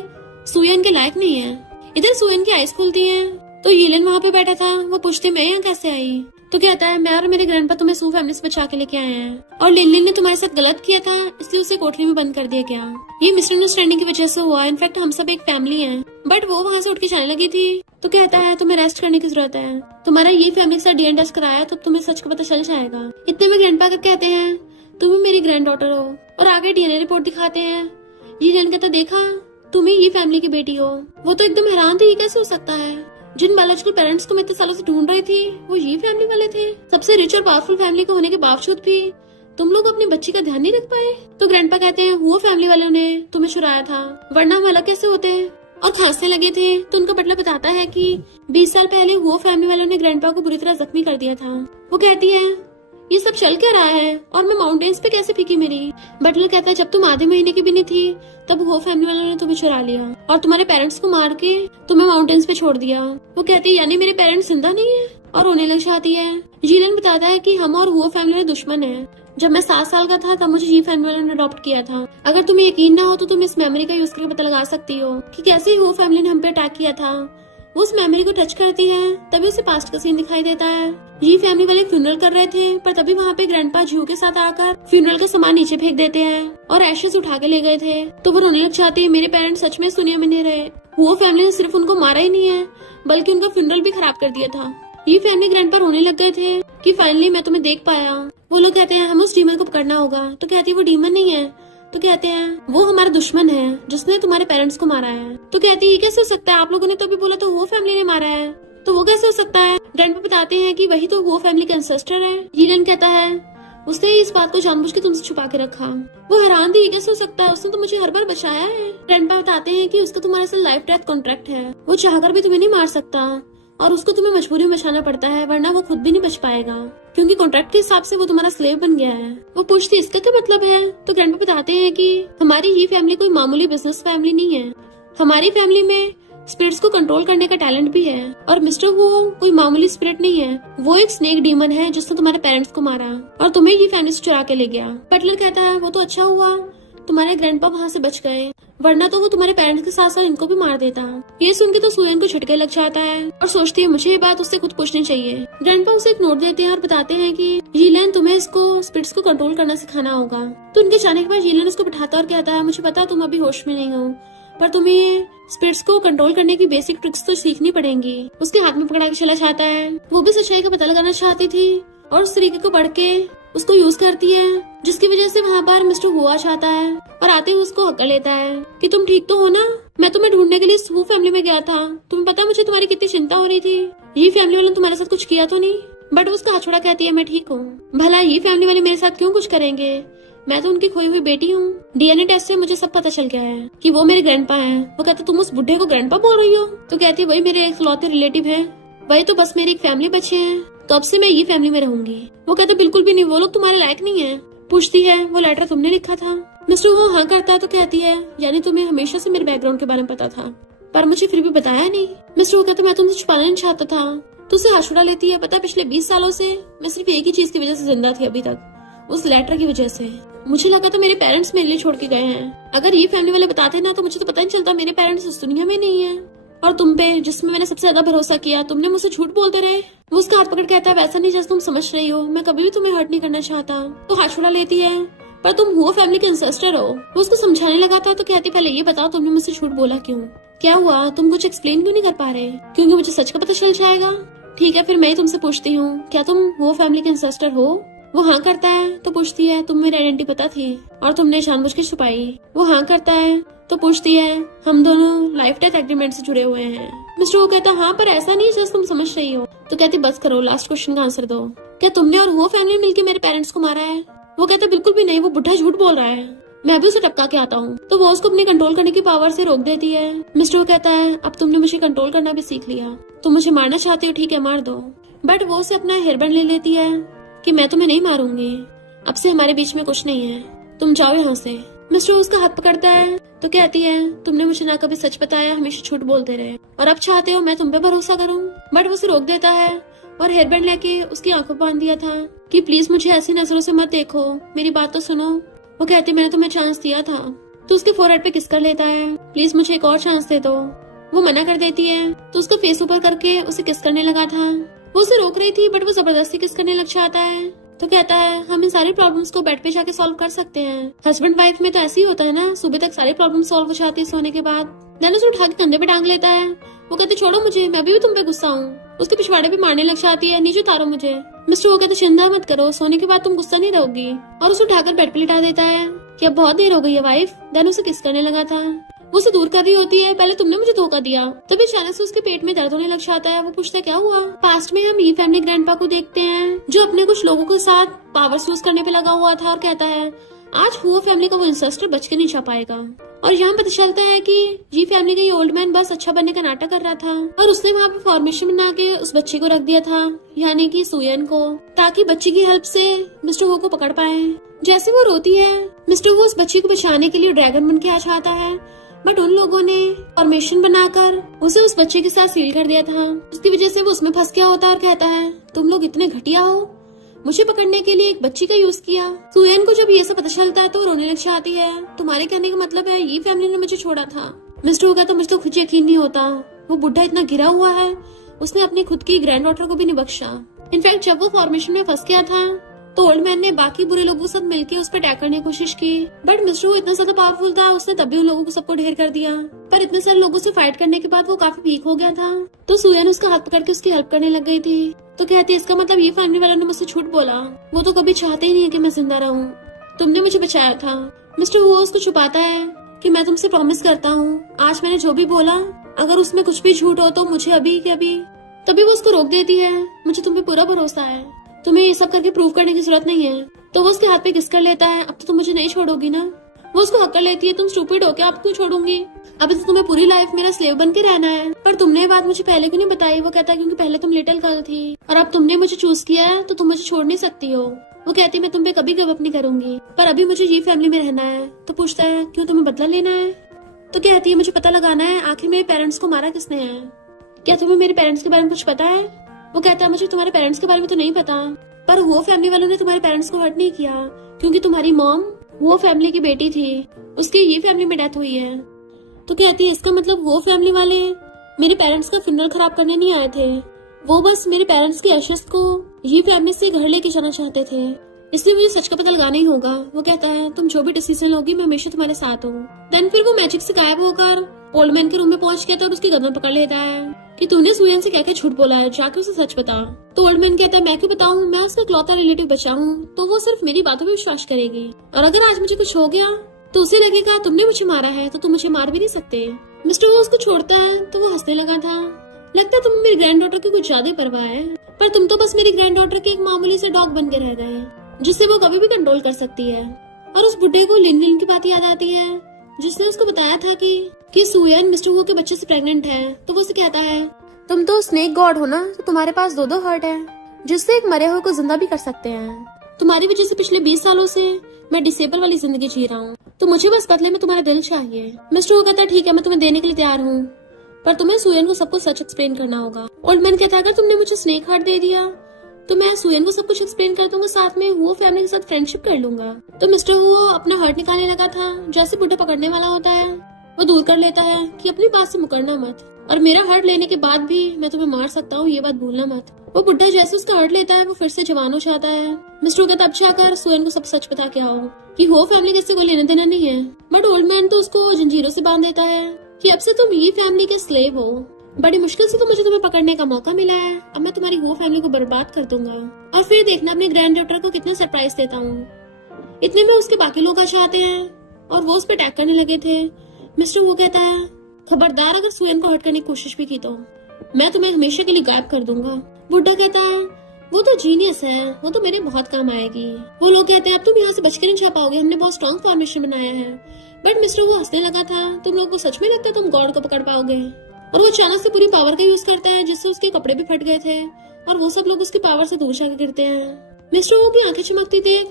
सुयन के लायक नहीं है। इधर सुयन की आइज खुलती है तो यीलन वहाँ पे बैठा था। वो पूछते, मैं यहाँ कैसे आई? तो कहता है, मैं और मेरे ग्रैंडपा तुम्हें सू फैमिली से बचा के लेके आए हैं और लिन ने तुम्हारे साथ गलत किया था, इसलिए उसे कोठरी में बंद कर दिया गया। ये मिसअंडरस्टैंडिंग की वजह से हुआ, इनफैक्ट हम सब एक फैमिली हैं। बट वो वहाँ से उठ के जाने लगी थी तो कहता है, तुम्हें रेस्ट करने की जरूरत है, तुम्हारा ये फैमिली के साथ डीएनए टेस्ट कराया तो तुम्हें सच का पता चल जाएगा। इतने में ग्रैंडपा कहते हैं, तुम ही मेरी ग्रैंड डॉटर हो, और आगे डीएनए रिपोर्ट दिखाते हैं। ये कहता, देखा तुम ही ये फैमिली की बेटी हो। वो तो एकदम हैरान थी, ये कैसे हो सकता है? जिन बायोलॉजिकल पेरेंट्स को मैं इतने सालों से ढूंढ रही थी वो ये फैमिली वाले थे। सबसे रिच और पावरफुल फैमिली के होने के बावजूद भी तुम लोग अपनी बच्ची का ध्यान नहीं रख पाए। तो ग्रैंडपा कहते हैं, वो फैमिली वालों ने तुम्हें चुराया था, वरना हम अलग कैसे होते। और खांसने लगे थे तो उनका बटलर बताता है कि 20 साल पहले वो फैमिली वालों ने ग्रैंडपा को बुरी तरह जख्मी कर दिया था। वो कहती है, ये सब चल क्या रहा है और मैं माउंटेन्स पे कैसे फीकी मेरी? बटलर कहता है, जब तुम आधे महीने की भी नहीं थी तब वो फैमिली वालों ने तुम्हें चुरा लिया और तुम्हारे पेरेंट्स को मार के तुम्हें माउंटेन्स पे छोड़ दिया। वो कहती है, यानी मेरे पेरेंट्स जिंदा नहीं है? और रोने लग जाती है। जीलन बताता है कि हम और वो फैमिली वाले दुश्मन है। जब मैं 7 साल का था तब मुझे ये फैमिली वालों ने अडॉप्ट किया था। अगर तुम्हें यकीन ना हो तो तुम इस मेमोरी का यूज करके पता लगा सकती हो कि कैसे वो फैमिली ने हम पे अटैक किया था। वो उस मेमोरी को टच करती है तभी उसे पास्ट का सीन दिखाई देता है। ये फैमिली वाले फ्यूनरल कर रहे थे पर तभी वहाँ पे ग्रैंडपा जू के साथ आकर फ्यूनरल का सामान नीचे फेंक देते हैं और एशेस उठा के ले गए थे। तो वो रोने लग जाती है, मेरे पेरेंट्स सच में इस दुनिया में नहीं रहे। वो फैमिली ने सिर्फ उनको मारा ही नहीं है बल्कि उनका फ्यूनरल भी खराब कर दिया था। ये फैमिली ग्रैंडपा रोने लग गए थे कि फाइनली मैं तुम्हें देख पाया। वो लोग कहते हैं, हमें उस डीमन को पकड़ना होगा। तो कहती है, वो डीमन नहीं है। तो कहते हैं, वो हमारा दुश्मन है जिसने तुम्हारे पेरेंट्स को मारा है। तो कहती है, ये कैसे हो सकता है? आप लोगों ने तो अभी बोला तो वो फैमिली ने मारा है, तो वो कैसे हो सकता है? ग्रैंडपा बताते हैं कि वही तो वो फैमिली का एंसेस्टर है। यीलन कहता है, उसने इस बात को जानबूझ के तुमसे छुपा के रखा। वो हैरान थी, ये कैसे हो सकता है? उसने तो मुझे हर बार बचाया है। ग्रैंडपा बताते हैं कि उसका तुम्हारे साथ लाइफ डेथ कॉन्ट्रैक्ट है, वो चाहकर भी तुम्हें नहीं मार सकता और उसको तुम्हें मजबूरी में बचाना पड़ता है, वरना वो खुद भी नहीं बच पाएगा क्योंकि कॉन्ट्रैक्ट के हिसाब से वो तुम्हारा स्लेव बन गया है। वो पूछती, इसका क्या मतलब है? तो ग्रैंडपा बताते हैं कि हमारी ये फैमिली कोई मामूली बिजनेस फैमिली नहीं है। हमारी फैमिली में स्पिरिट्स को कंट्रोल करने का टैलेंट भी है और मिस्टर वो कोई मामूली स्पिरिट नहीं है, वो एक स्नेक डीमन है जिसने तुम्हारे पेरेंट्स को मारा और तुम्हें ये फैमिली से चुरा के ले गया। बटलर कहता है, वो तो अच्छा हुआ तुम्हारे ग्रैंडपा वहाँ से बच गए, वरना तो वो तुम्हारे पेरेंट्स के साथ साथ इनको भी मार देता। ये सुन के तो सुयन को झटके लग जाता है और सोचती है, मुझे ये बात उससे खुद पूछनी चाहिए। ग्रैंडपा उसे एक नोट देते हैं और बताते हैं कि यीलन, तुम्हें इसको स्पिरिट्स को कंट्रोल करना सिखाना होगा। तो उनके जाने के बाद यीलन उसको बिठाता और कहता है, मुझे पता तुम अभी होश में नहीं हो पर तुम्हें स्पिरिट्स को कंट्रोल करने की बेसिक ट्रिक्स तो सीखनी पड़ेंगी। उसके हाथ में पकड़ा के चला जाता है। वो भी सच्चाई का पता लगाना चाहती थी और उस तरीके को पढ़ के उसको यूज करती है, जिसकी वजह से वहाँ पर मिस्टर हुआ चाहता है और आते हुए उसको हक लेता है कि तुम ठीक तो हो ना? मैं तुम्हें ढूंढने के लिए सू फैमिली में गया था, तुम्हें पता मुझे तुम्हारी कितनी चिंता हो रही थी। ये फैमिली वालों ने तुम्हारे साथ कुछ किया तो नहीं? बट उसका हथौड़ा कहती है, मैं ठीक हूँ। भला ये फैमिली वाले मेरे साथ क्यों कुछ करेंगे? मैं तो उनकी खोई हुई बेटी हूँ। डीएनए टेस्ट से मुझे सब पता चल गया है कि वो मेरे ग्रैंडपा हैं। वो कहते, तुम उस बुढ़े को ग्रैंडपा बोल रही हो? तो कहती है, वही मेरे इकलौते रिलेटिव है, वही तो बस मेरी एक फैमिली बचे हैं, तो अब से मैं ये फैमिली में रहूंगी। वो कहते, बिल्कुल भी नहीं, वो लोग तुम्हारे लायक नहीं है। पूछती है, वो लेटर तुमने लिखा था? मिस्टर वो हाँ करता है। तो कहती है, यानी तुम्हें हमेशा से मेरे बैकग्राउंड के बारे में पता था पर मुझे फिर भी बताया नहीं। मिस्टर वो कहते, मैं तुमसे छुपाना नहीं चाहता था। तो उसे हथौड़ा लेती है। पता पिछले 20 सालों से मैं सिर्फ एक ही चीज की वजह से जिंदा थी अभी तक, उस लेटर की वजह से। मुझे लगा था मेरे पेरेंट्स मेरे लिए छोड़ के गए हैं। अगर ये फैमिली वाले बताते ना तो मुझे तो पता नहीं चलता मेरे पेरेंट्स इस दुनिया में नहीं है। और तुम पे जिसमें मैंने सबसे ज्यादा भरोसा किया, तुमने मुझसे झूठ बोलते रहे। वो उसका हाथ पकड़ कहता है, वैसा नहीं जैसे तुम समझ रही हो, मैं कभी भी तुम्हें हर्ट नहीं करना चाहता। तो हाथ छुड़ा लेती है, पर तुम हुआ फैमिली के इंसेस्टर हो। वो उसको समझाने लगा था तो कहती, पहले ये बताओ तुमने मुझसे झूठ बोला क्यों, क्या हुआ, तुम कुछ एक्सप्लेन क्यों नहीं कर पा रहे? क्योंकि मुझे सच का पता चल जाएगा। ठीक है, फिर मैं ही तुमसे पूछती हूँ, क्या तुम वो फैमिली के इंसेस्टर हो? वो हाँ करता है तो पूछती है, तुम मेरी आइडेंटिटी पता थी और तुमने जानबूझ के छुपाई? वो हाँ करता है तो पूछती है, हम दोनों लाइफ डेथ एग्रीमेंट से जुड़े हुए हैं। मिस्टर वो कहता, हाँ पर ऐसा नहीं जैसे तुम समझ रही हो। तो कहती, बस करो, लास्ट क्वेश्चन का आंसर दो, क्या तुमने और वो फैमिली मिलकर मेरे पेरेंट्स को मारा है? वो कहता, बिल्कुल भी नहीं, वो बुढ़ा झूठ बोल रहा है, मैं भी उसे टपका के आता हूँ। तो वो उसको अपने कंट्रोल करने की पावर से रोक देती है। मिस्टर वो कहता है, अब तुमने मुझे कंट्रोल करना भी सीख लिया, तुम मुझे मारना चाहते हो, ठीक है मार दो। बट वो उसे अपना हेयरबैंड ले लेती है कि मैं तुम्हें नहीं मारूंगी, अब से हमारे बीच में कुछ नहीं है, तुम जाओ यहाँ से। मिस्टर उसका हाथ पकड़ता है तो कहती है, तुमने मुझे ना कभी सच बताया, हमेशा झूठ बोलते रहे, और अब चाहते हो मैं तुम पे भरोसा करूं। बट वो उसे रोक देता है और हेयरबैंड लेके उसकी आंखों पर बांध दिया था कि प्लीज मुझे ऐसी नजरों से मत देखो, मेरी बात तो सुनो। वो कहती, मैंने तुम्हें चांस दिया था। तो उसके फोरहेड पे किस कर लेता है, प्लीज मुझे एक और चांस दे दो। वो मना कर देती है तो उसका फेस ऊपर करके उसे किस करने लगा था। वो उसे रोक रही थी बट वो जबरदस्ती किस करने लग जाता है। तो कहता है, हम इन सारी प्रॉब्लम्स को बेड पे जाके सॉल्व कर सकते हैं। हस्बैंड वाइफ में तो ऐसे ही होता है ना, सुबह तक सारी प्रॉब्लम सॉल्व हो जाती है सोने के बाद। देन उसे उठा के कंधे पे टांग लेता है। वो कहते, छोड़ो मुझे, मैं भी तुम पे गुस्सा हूँ। उसके पिछवाड़े पे मारने लग जाती है, नीचे उतारो मुझे। मिस्टर वो कहते, चिंता मत करो, सोने के बाद तुम गुस्सा नहीं रहोगी, और उसे उठाकर बेड पे लिटा देता है कि अब बहुत देर हो गई है वाइफ। देन उसे किस करने लगा था। वो उसे दूर कर रही होती है, पहले तुमने मुझे धोखा दिया। तभी अचानक से उसके पेट में दर्द होने लग जाता है। वो पूछता है, क्या हुआ? पास्ट में हम ये फैमिली ग्रैंडपा को देखते हैं जो अपने कुछ लोगों के साथ पावर्स यूज करने पे लगा हुआ था, और कहता है आज हुआ फैमिली का वो इंसेस्टर बच के नहीं जा पाएगा। और यहाँ पता चलता है कि ये फैमिली का ये ओल्ड मैन बस अच्छा बनने का नाटक कर रहा था, और उसने वहाँ पे फॉर्मेशन बना के उस बच्चे को रख दिया था, यानी कि सुयन को, ताकि बच्चे की हेल्प से मिस्टर वो को पकड़ पाए। जैसे वो रोती है, मिस्टर वो उस बच्चे को बचाने के लिए ड्रैगन बन के आ जाता है, बट उन लोगों ने फॉर्मेशन बनाकर उसे उस बच्चे के साथ सील कर दिया था। उसकी वजह से वो उसमें फंस गया होता है और कहता है, तुम लोग इतने घटिया हो, मुझे पकड़ने के लिए एक बच्ची का यूज किया। सुयन को जब ये सब पता चलता है तो रोने लग जाती है। तुम्हारे कहने का मतलब है ये फैमिली ने मुझे छोड़ा था? मिस्टर वो कहता, मुझे तो खुद यकीन नहीं होता, वो बुढ़ा इतना गिरा हुआ है, उसने अपनी खुद की ग्रैंड डॉटर को भी नहीं बख्शा। इनफैक्ट जब वो फॉर्मेशन में फंस गया था तो ओल्ड मैन ने बाकी बुरे लोगों के साथ मिलकर उस पर अटैक करने की कोशिश की, बट मिस्टर वो इतना ज्यादा पावरफुल था, उसने तभी उन लोगों को सबको ढेर कर दिया। पर इतने सारे लोगों से फाइट करने के बाद वो काफी वीक हो गया था, तो सुयन उसका हाथ पकड़ के उसकी हेल्प करने लग गई थी। तो कहती है, इसका मतलब ये फैमिली वालों ने मुझसे झूठ बोला, वो तो कभी चाहते ही नहीं है कि मैं जिंदा रहूं, तुमने मुझे बचाया था। मिस्टर वो उसको छुपाता है कि मैं तुमसे प्रॉमिस करता हूँ, आज मैंने जो भी बोला अगर उसमें कुछ भी झूठ हो तो मुझे अभी के अभी। तभी वो उसको रोक देती है, मुझे तुम पे पूरा भरोसा है, तुम्हें ये सब करके प्रूव करने की जरूरत नहीं है। तो वो उसके हाथ पे किस कर लेता है, अब तो तुम मुझे नहीं छोड़ोगी ना? वो उसको हक कर लेती है, तुम स्टूपिड हो क्या, अब क्यों छोड़ूंगी, अब तो तुम्हें पूरी लाइफ मेरा स्लेव बन के रहना है। पर तुमने ये बात मुझे पहले क्यों नहीं बताई? वो कहता है, क्योंकि पहले तुम लिटिल गर्ल थी और अब तुमने मुझे चूज किया है तो तुम मुझे छोड़ नहीं सकती हो। वो कहती है, मैं तुम पे कभी गिव अप नहीं करूंगी, पर अभी मुझे ये फैमिली में रहना है। तो पूछता है, क्यों, तुम्हें बदला लेना है? तो कहती है, मुझे पता लगाना है आखिर मेरे पेरेंट्स को मारा किसने है, क्या तुम्हें मेरे पेरेंट्स के बारे में कुछ पता है? वो कहता है, मुझे तुम्हारे पेरेंट्स के बारे में तो नहीं पता, पर वो फैमिली वालों ने तुम्हारे पेरेंट्स को हर्ट नहीं किया, क्योंकि तुम्हारी मॉम वो फैमिली की बेटी थी, उसकी ये फैमिली में डेथ हुई है। तो कहती है, इसका मतलब वो फैमिली वाले मेरे पेरेंट्स का फ्यूनरल खराब करने नहीं आए थे, वो बस मेरे पेरेंट्स की एशेस को ये फैमिली से घर लेके जाना चाहते थे, इसलिए मुझे सच का पता लगाना ही होगा। वो कहता है, तुम जो भी डिसीजन लोगी मैं हमेशा तुम्हारे साथ हूँ। देन फिर वो मैजिक से गायब होकर ओल्ड मैन के रूम में पहुंच गया था और उसकी गर्दन पकड़ लेता है कि तूने सुयन से क्या क्या झूठ बोला है, जाके उसे सच बता। तो ओल्ड मैन कहता है, मैं क्यों बताऊं, मैं उसका इकलौता रिलेटिव बचा हूँ, तो वो सिर्फ मेरी बातों पे विश्वास करेगी, और अगर आज मुझे कुछ हो गया तो उसे लगेगा तुमने मुझे मारा है, तो तुम मुझे मार भी नहीं सकते। मिस्टर वो उसको छोड़ता है तो वो हंसने लगा था, लगता है तुम्हें मेरी ग्रैंड डॉटर की कुछ ज्यादा परवाह है, पर तुम तो बस मेरी ग्रैंड डॉटर के एक मामूली से डॉग बन के रह गए जिससे वो कभी भी कंट्रोल कर सकती है। और उस बुड्ढे को लिन लिन की बात याद आती है जिसने उसको बताया था कि सुयन मिस्टर वो के बच्चे से प्रेग्नेंट है। तो वो उसे कहता है, तुम तो स्नेक गॉड हो ना, तो तुम्हारे पास दो दो हार्ट है जिससे एक मरे हुए को जिंदा भी कर सकते हैं। तुम्हारी वजह से पिछले 20 सालों से मैं डिसेबल वाली जिंदगी जी रहा हूँ, तो मुझे बस बदले में तुम्हारा दिल चाहिए। मिस्टर वो कहता है, ठीक है मैं तुम्हें देने के लिए तैयार हूँ, पर तुम्हें सुयन को सब कुछ सच एक्सप्लेन करना होगा। ओल्ड मैन कहता है, अगर तुमने मुझे स्नेक हार्ट दे दिया तो मैं सुयन को सब कुछ एक्सप्लेन कर दूंगा, साथ में वो फैमिली के साथ फ्रेंडशिप कर लूंगा। तो मिस्टर वो अपना हार्ट निकालने लगा था, जैसे बुढ़ा पकड़ने वाला होता है वो दूर कर लेता है कि अपनी बात से मुकरना मत। और मेरा हार्ट लेने के बाद भी मैं तुम्हें मार सकता हूँ, ये बात भूलना मत। वो बुड्ढा जैसे उसका हार्ट लेता है वो फिर से जवान हो जाता है। मिस्टर कहता अब जाकर सुयन को सब सच बता के आओ कि हो फैमिली के इससे कोई लेना देना नहीं है। बट ओल्ड मैन तो उसको जंजीरों से बांध देता है कि अब से तुम ये फैमिली के स्लेव हो। बड़ी मुश्किल से तो मुझे तुम्हें पकड़ने का मौका मिला है, अब मैं तुम्हारी हो फैमिली को बर्बाद कर दूंगा और फिर देखना अपने ग्रैंड डॉटर को कितना सरप्राइज देता हूँ। इतने में उसके बाकी लोग आ जाते हैं और वो उस पर अटैक करने लगे थे। मिस्टर वो कहता है खबरदार अगर सुयन को हर्ट करने की कोशिश भी की तो मैं तुम्हें हमेशा के लिए गायब कर दूंगा। बुड्ढा कहता है वो तो जीनियस है, वो तो मेरे बहुत काम आएगी। वो लोग कहते हैं अब तुम यहाँ से बच के नहीं जा पाओगे, हमने बहुत स्ट्रॉन्ग फॉर्मेशन बनाया है। बट मिस्टर वो हंसने लगा था, तुम लोग को सच में लगता है तुम गॉड को पकड़ पाओगे। और वो अचानक से पूरी पावर का यूज करता है जिससे उसके कपड़े भी फट गए थे और वो सब लोग उसकी पावर से दूर जाकर गिरते हैं। मिस्टर वो की आंखें चमकती थी,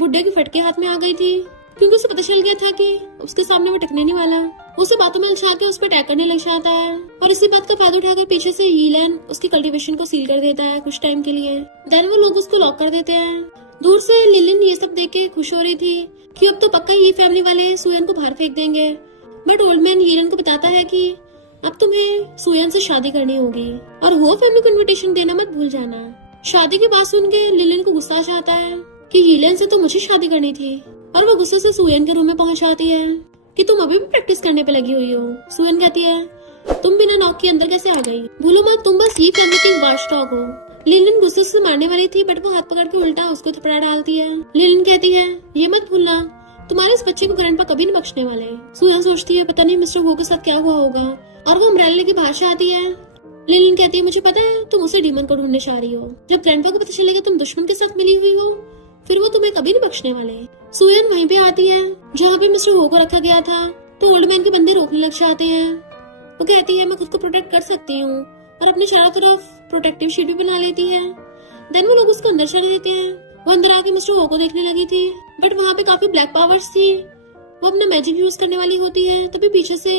बुड्ढे की फटके हाथ में आ गई थी क्योंकि उसे पता चल गया था कि उसके सामने वो टिकने नहीं वाला। उसे बातों में उलझा के उस पर अटैक करने लग जाता है और इसी बात का फायदा उठाकर पीछे से यीलन उसकी कल्टीवेशन को सील कर देता है कुछ टाइम के लिए। देन वो लोग उसको लॉक कर देते हैं। दूर से लिलिन ये सब देख के खुश हो रही थी कि अब तो पक्का ये फैमिली वाले सुयन को बाहर फेंक देंगे। बट ओल्ड मैन यीलन को बताता है कि अब तुम्हें सुयन से शादी करनी होगी और वो फैमिली को इनविटेशन देना मत भूल जाना। शादी की बात सुन के लिलिन को गुस्सा आ जाता है कि यीलन से तो मुझे शादी करनी थी और वो गुस्से से सुयन के रूम में पहुंच जाती है कि तुम अभी भी प्रैक्टिस करने पे लगी हुई हो। सुयन कहती है तुम बिना नॉक के अंदर कैसे आ गई? भूलो मत तुम बस ये फैमिली की वॉच डॉग हो। लिलिन गुस्से से मारने वाली थी बट वो हाथ पकड़ के उल्टा उसको थपड़ा डालती है। लिलिन कहती है ये मत भूलना तुम्हारे इस बच्चे को ग्रैंडपा कभी नहीं बख्शने वाले। सुयन सोचती है पता नहीं मिस्टर वो के साथ क्या हुआ होगा और वो अम्ब्रेला की भाषा आती है। लिलिन कहती है मुझे पता है तुम उसे डीमन को ढूंढने जा रही हो। जब ग्रैंडपा को पता चलेगा तुम दुश्मन के साथ मिली हुई हो फिर वो तुम्हें कभी नहीं बख्शने वाले। सुयन वहीं पे आती है जहाँ पे मिस्टर हो को रखा गया था तो ओल्ड मैन के बंदे रोकने लग जाते हैं। वो कहती है मैं खुद को प्रोटेक्ट कर सकती हूँ और अपने चारों तरफ प्रोटेक्टिव शीट भी बना लेती है। देन वो लोग उसको अंदर चले देते हैं। वो अंदर आके मिस्टर हो को देखने लगी थी बट वहाँ पे काफी ब्लैक पावर्स थी। वो अपना मैजिक यूज करने वाली होती है तभी पीछे से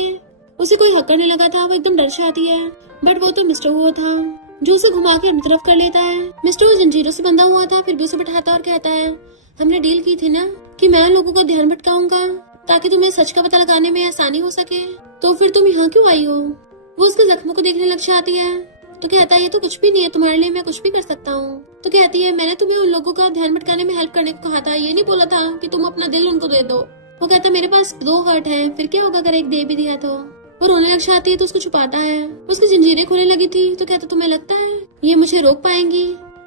उसे कोई हक करने लगा था। वो एकदम डर जाती है बट वो तो मिस्टर हुआ था जो उसे घुमा के अपनी तरफ कर लेता है। मिस्टर वो जंजीरों से बंधा हुआ था फिर भी उसे बैठाता और कहता है हमने डील की थी ना कि मैं लोगों का ध्यान भटकाऊंगा ताकि तुम्हें सच का पता लगाने में आसानी हो सके, तो फिर तुम यहाँ क्यों आई हो? वो उसके जख्मों को देखने लग जाती है तो कहता है ये तो कुछ भी नहीं है, तुम्हारे लिए मैं कुछ भी कर सकता हूँ। तो कहती है मैंने तुम्हें उन लोगों का ध्यान भटकाने में हेल्प करने को कहा था, ये नहीं बोला था कि तुम अपना दिल उनको दे दो। वो कहता है मेरे पास 2 हार्ट है, फिर क्या होगा अगर एक दे भी दिया तो। वो रोने लग जाती है तो उसको छुपाता है। उसकी जंजीरें खोलने लगी थी तो कहता तुम्हें लगता है ये मुझे रोक पाएंगी?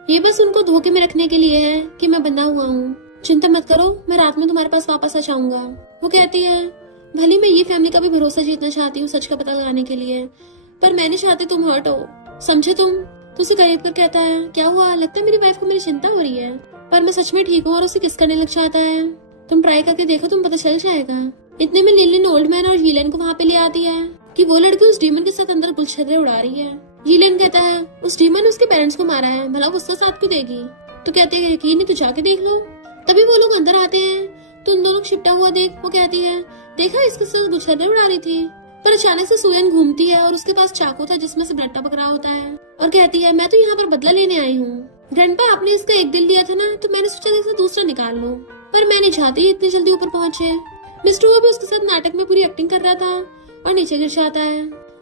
ये बस उनको धोखे में रखने के लिए है कि मैं बंधा हुआ हूँ। चिंता मत करो, मैं रात में तुम्हारे पास वापस आ जाऊंगा। वो कहती है भले मैं ये फैमिली का भी भरोसा जीतना चाहती हूँ सच का पता लगाने के लिए, पर मैं नहीं चाहती तुम हर्ट हो, समझे तुम? तो उसे करीब कर कहता है क्या हुआ? लगता है मेरी वाइफ को मेरी चिंता हो रही है, पर मैं सच में ठीक हूँ। और उसे किस करने लग जाता है। तुम ट्राई करके देखो, तुम पता चल जाएगा। इतने में लिलिन ओल्ड मैन और यीलन को वहाँ पे ले आती है कि वो लड़की उस डीमन के साथ अंदर गुलछर्रे उड़ा रही है। यीलन कहता है उस डीमन ने उसके पेरेंट्स को मारा है, भला वो उसका साथ क्यों देगी? तो कहते हैं यकीन नहीं तो जाके देख लो। तभी वो लोग अंदर आते हैं तो उन दोनों को छिपटा हुआ देख वो कहती है देखा इसके साथ गुलछर्रे उड़ा रही थी। पर अचानक से सुयन घूमती है और उसके पास चाकू था जिसमें से ब्लड टपक रहा होता है और कहती है मैं तो यहाँ पर बदला लेने आई हूँ। ग्रैंडपा आपने इसका एक दिल दिया था ना, तो मैंने सोचा इसका दूसरा निकाल लो, पर मैं नहीं चाहती इतनी जल्दी ऊपर पहुँचे। मिस्टर वो भी उसके साथ नाटक में पूरी एक्टिंग कर रहा था और नीचे गिर जाता है।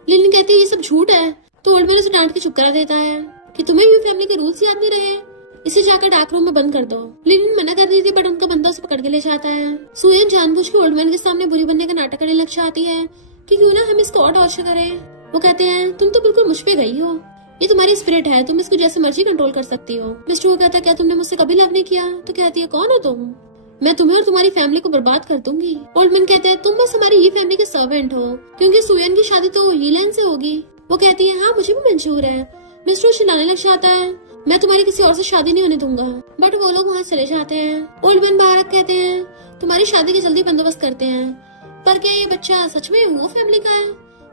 लिलिन कहती है ये सब झूठ है, तो ओल्ड मैन उसे डांट के चुप करा देता है कि तुम्हें भी फैमिली के रूल्स याद नहीं रहे, इसे जाकर डार्क रूम में बंद कर दो। लिलिन मना कर रही थी बट उनका बंदा उसे पकड़ के ले जाता है। सुयन जानबूझ के ओल्ड मैन के सामने बुरी बनने का नाटक करने लग जाती है कि क्यों ना हम इसको और टॉर्चर करें। वो कहते हैं तुम तो बिल्कुल मुझ पे गई हो, ये तुम्हारी स्पिरिट है, तुम इसको जैसे मर्जी कंट्रोल कर सकती हो। मिस्टर वो कहता है क्या तुमने मुझसे कभी लव नहीं किया? तो कहती है कौन हो तुम? मैं तुम्हें और तुम्हारी फैमिली को बर्बाद कर दूंगी। ओल्ड मैन कहते हैं तुम बस हमारी ये फैमिली के सर्वेंट हो, क्योंकि सुयन की शादी तो यीलन से होगी। वो कहती है हाँ मुझे भी मंजूर है। मिस्टर चिल्लाने लग जाता है मैं तुम्हारी किसी और से शादी नहीं होने दूंगा। बट वो लोग वहाँ चले जाते हैं। ओल्ड मैन बाहर कहते हैं तुम्हारी शादी के जल्दी बंदोबस्त करते हैं, पर क्या ये बच्चा सच में वो फैमिली का है?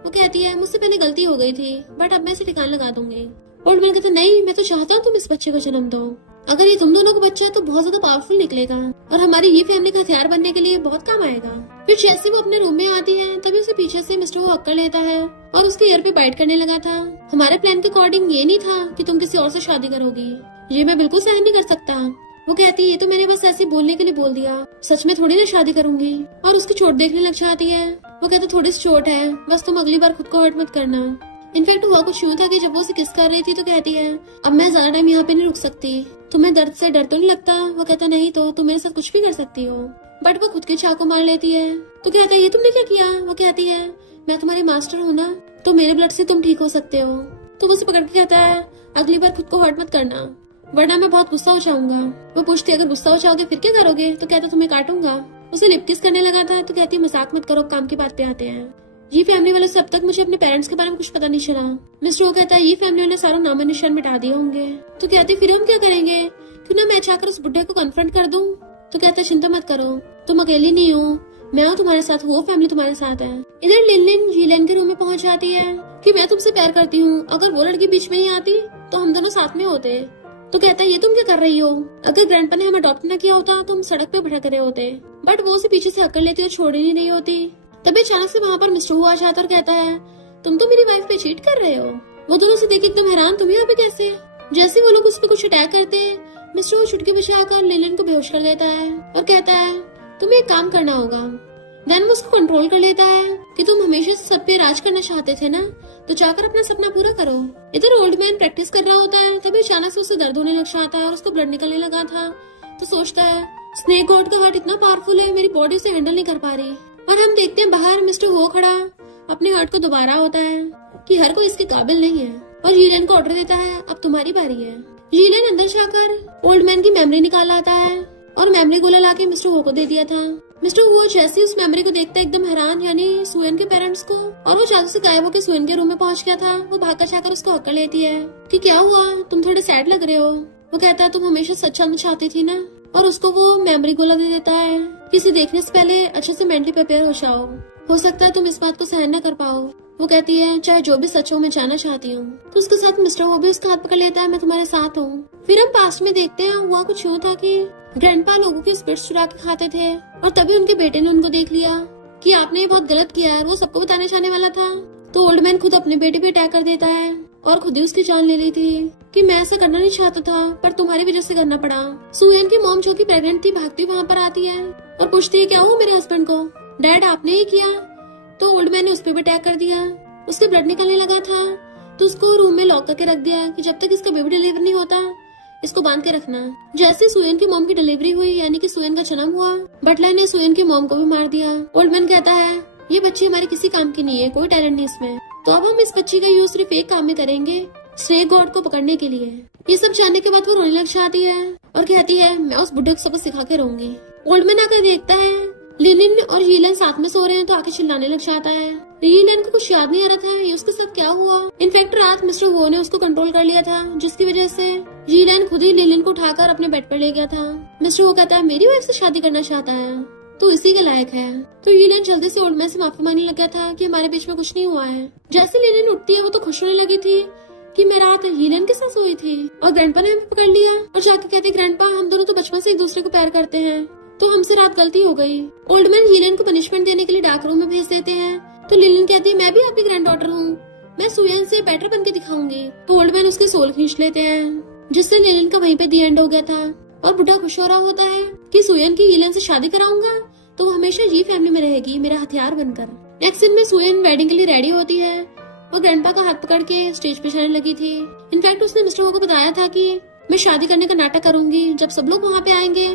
वो कहती है मुझसे पहले गलती हो गई थी बट अब मैं इसे ठिकाना लगा दूंगी। ओल्ड मैन कहते नहीं मैं तो चाहता हूँ तुम इस बच्चे को जन्म दो, अगर ये तुम दोनों का बच्चा है तो बहुत ज्यादा पावरफुल निकलेगा और हमारी ये फैमिली का हथियार बनने के लिए बहुत काम आएगा। फिर जैसे वो अपने रूम में आती है तभी उसे पीछे से मिस्टर वो हक कर लेता है और उसके ईयर पे बाइट करने लगा था। हमारे प्लान के अकॉर्डिंग ये नहीं था कि तुम किसी और से शादी करोगी, ये मैं बिल्कुल सहन नहीं कर सकता। वो कहती है ये तो मैंने बस ऐसे बोलने के लिए बोल दिया, सच में थोड़ी ना शादी करूंगी। और उसकी चोट देखने लग जाती है। वो कहते थोड़ी सी चोट है, बस तुम अगली बार खुद को हर्ट मत करना। इनफैक्ट हुआ कुछ यूं था कि जब वो उसे किस कर रही थी तो कहती है अब मैं ज्यादा टाइम यहाँ पे नहीं रुक सकती, तुम्हें दर्द से डर तो नहीं लगता? वो कहता नहीं तो तुम मेरे साथ कुछ भी कर सकती हो। बट वो खुद के चाकू मार लेती है। तो कहता है ये तुमने क्या किया? वो कहती है मैं तुम्हारी मास्टर हूँ ना, तो मेरे ब्लड से तुम ठीक हो सकते हो। तो वो उसे पकड़ के कहता है अगली बार खुद को हर्ट मत करना, वरना मैं बहुत गुस्सा हो जाऊंगा। वो पूछती है अगर गुस्सा हो जाओगे फिर क्या करोगे? तो कहता तुम्हें काटूंगा। उसे लिप किस करने लगा था तो कहती मजाक मत करो, काम की बात पे आते हैं। ये फैमिली वालों से अब तक मुझे अपने पेरेंट्स के बारे में कुछ पता नहीं चला। मिस्टर वो कहता है ये फैमिली वाले सारा नाम निशान मिटा दिए होंगे। तो कहती फिर हम क्या करेंगे? क्यों ना मैं चाहकर उस बुढ़े को कन्फ्रंट कर दूं? तो कहता चिंता मत करो, तुम अकेली नहीं हो, मैं हूँ तुम्हारे साथ, वो फैमिली तुम्हारे साथ है। इधर लिनलिन जीलन के रूम में पहुंच जाती है कि मैं तुमसे प्यार करती हूँ, अगर वो लड़की बीच में नहीं आती तो हम दोनों साथ में होते। तो कहता है ये तुम क्या कर रही हो? अगर ग्रैंडपा ने हमें अडॉप्ट न किया होता तो हम सड़क पे भटक रहे होते। बट वो उसे पीछे से हक्कर लेती और छोड़ ही नहीं रही होती। तभी अचानक से वहाँ पर मिस्टर हु आ जाता और कहता है तुम तो मेरी वाइफ पे चीट कर रहे हो। वो दोनों से देख एकदम हैरान, तुम यहाँ पे कैसे? जैसे वो लोग उस पर कुछ अटैक करते हैं, मिस्टर हु चुटकी बजाकर लिनलिन को बेहोश कर देता है और कहता है तुम्हें एक काम करना होगा। देन वो उसको कंट्रोल कर लेता है कि तुम हमेशा से सब पे राज करना चाहते थे ना, तो जाकर अपना सपना पूरा करो। इधर ओल्ड मैन प्रैक्टिस कर रहा होता है, तभी अचानक से उसे दर्द होने लग जाता है और उसको ब्लड निकलने लगा था। तो सोचता है स्नेक गॉड का हार्ट इतना पावरफुल है, मेरी बॉडी उसे हैंडल नहीं कर पा रही। और हम देखते हैं बाहर मिस्टर हो खड़ा अपने हार्ट को दोबारा होता है कि हर कोई इसके काबिल नहीं है, और जीलन को ऑर्डर देता है अब तुम्हारी बारी है। जीलन अंदर जाकर ओल्ड मैन की मेमोरी निकाल आता है और मेमोरी गोला लाके मिस्टर हो को दे दिया था। मिस्टर हु जैसे ही उस मेमोरी को देखता है एकदम हैरान, यानी सुएन के पेरेंट्स को, और वो जादू से गायब होकर सुएन के रूम में पहुंच गया था। वो भागकर जाकर उसको हक कर लेती है कि क्या हुआ, तुम थोड़े सैड लग रहे हो। वो कहता है तुम हमेशा सच जानना चाहती थी ना, और उसको वो मेमोरी गोला दे देता है किसी देखने से पहले अच्छे से मेंटली प्रिपेयर हो जाओ, हो सकता है तुम इस बात को सहन न कर पाओ। वो कहती है चाहे जो भी सच हो मैं जानना चाहती हूँ। तो उसके साथ मिस्टर वो भी उसका हाथ पकड़ लेता है, मैं तुम्हारे साथ हूँ। फिर हम पास्ट में देखते हैं हुआ कुछ यूँ था कि ग्रैंडपा लोगों की स्पिरिट्स चुरा के खाते थे, और तभी उनके बेटे ने उनको देख लिया कि आपने ये बहुत गलत किया है, वो सबको बताने जाने वाला था। तो ओल्ड मैन खुद अपने बेटे पे अटैक कर देता है और खुद ही उसकी जान ले ली थी कि मैं ऐसा करना नहीं चाहता था पर तुम्हारी वजह से करना पड़ा। सुयन की मॉम जो कि प्रेग्नेंट थी भागती वहाँ पर आती है और पूछती है क्या हुआ मेरे हस्बैंड को? डैड आपने ही किया। तो ओल्ड मैन ने उस पर भी अटैक कर दिया, उसके ब्लड निकलने लगा था, तो उसको रूम में लॉक करके रख दिया कि जब तक इसका बेबी डिलीवर नहीं होता इसको बांध के रखना। जैसे सुयन की मॉम की डिलीवरी हुई, यानी कि सुयन का जन्म हुआ, बटलर ने सुयन की मॉम को भी मार दिया। ओल्ड मैन कहता है ये बच्ची हमारे किसी काम की नहीं है, कोई टैलेंट नहीं इसमें, तो अब हम इस बच्ची का यूज सिर्फ एक काम में करेंगे, स्नेक गॉड को पकड़ने के लिए। ये सब जानने के बाद वो रोने लग जाती है और कहती है मैं उस बुढ़े को सबक सिखा के रहूंगी। ओल्ड मैन आकर देखता है लिनिन और यीलन साथ में सो रहे हैं तो आके चिल्लाने लग जाता है। यीलन को कुछ याद नहीं आ रहा था ये उसके साथ क्या हुआ। इनफैक्ट रात मिस्टर वो ने उसको कंट्रोल कर लिया था, जिसकी वजह से यीलन खुद ही लिनिन को उठाकर अपने बेड पर ले गया था। मिस्टर वो कहता है मेरी वाइफ से शादी करना चाहता है तो इसी के लायक है। तो यीलन जल्दी से ओल्ड मैन से माफी मांगने लग गया था कि हमारे बीच में कुछ नहीं हुआ है। जैसे लिनिन उठती है वो तो खुश होने लगी थी कि मैं रात यीलन के साथ सोई थी, और ग्रैंडपा ने हमें पकड़ लिया और जाके कहते ग्रैंडपा हम दोनों तो बचपन से एक दूसरे को प्यार करते हैं, तो हमसे रात गलती हो गई। ओल्ड मैन यीलन को पनिशमेंट देने के लिए डार्क रूम में भेज देते हैं। तो लिलिन कहती है मैं भी आपकी ग्रैंड डॉटर हूँ, मैं सुयन से बेटर बन के दिखाऊंगी। तो ओल्ड मैन उसकी सोल खींच लेते हैं, जिससे लिलिन का वहीं पे दी एंड हो गया था। और बुढ़ा खुश हो रहा होता है कि सुयन की यीलन से शादी कराऊंगा तो वो हमेशा ये फैमिली में रहेगी मेरा हथियार बनकर। नेक्स्ट सीन में सुयन वेडिंग के लिए रेडी होती है और ग्रैंडपा का हाथ पकड़ के स्टेज पे जाने लगी थी। इनफैक्ट उसने मिस्टर को बताया था कि मैं शादी करने का नाटक करूंगी, जब सब लोग वहाँ पे आएंगे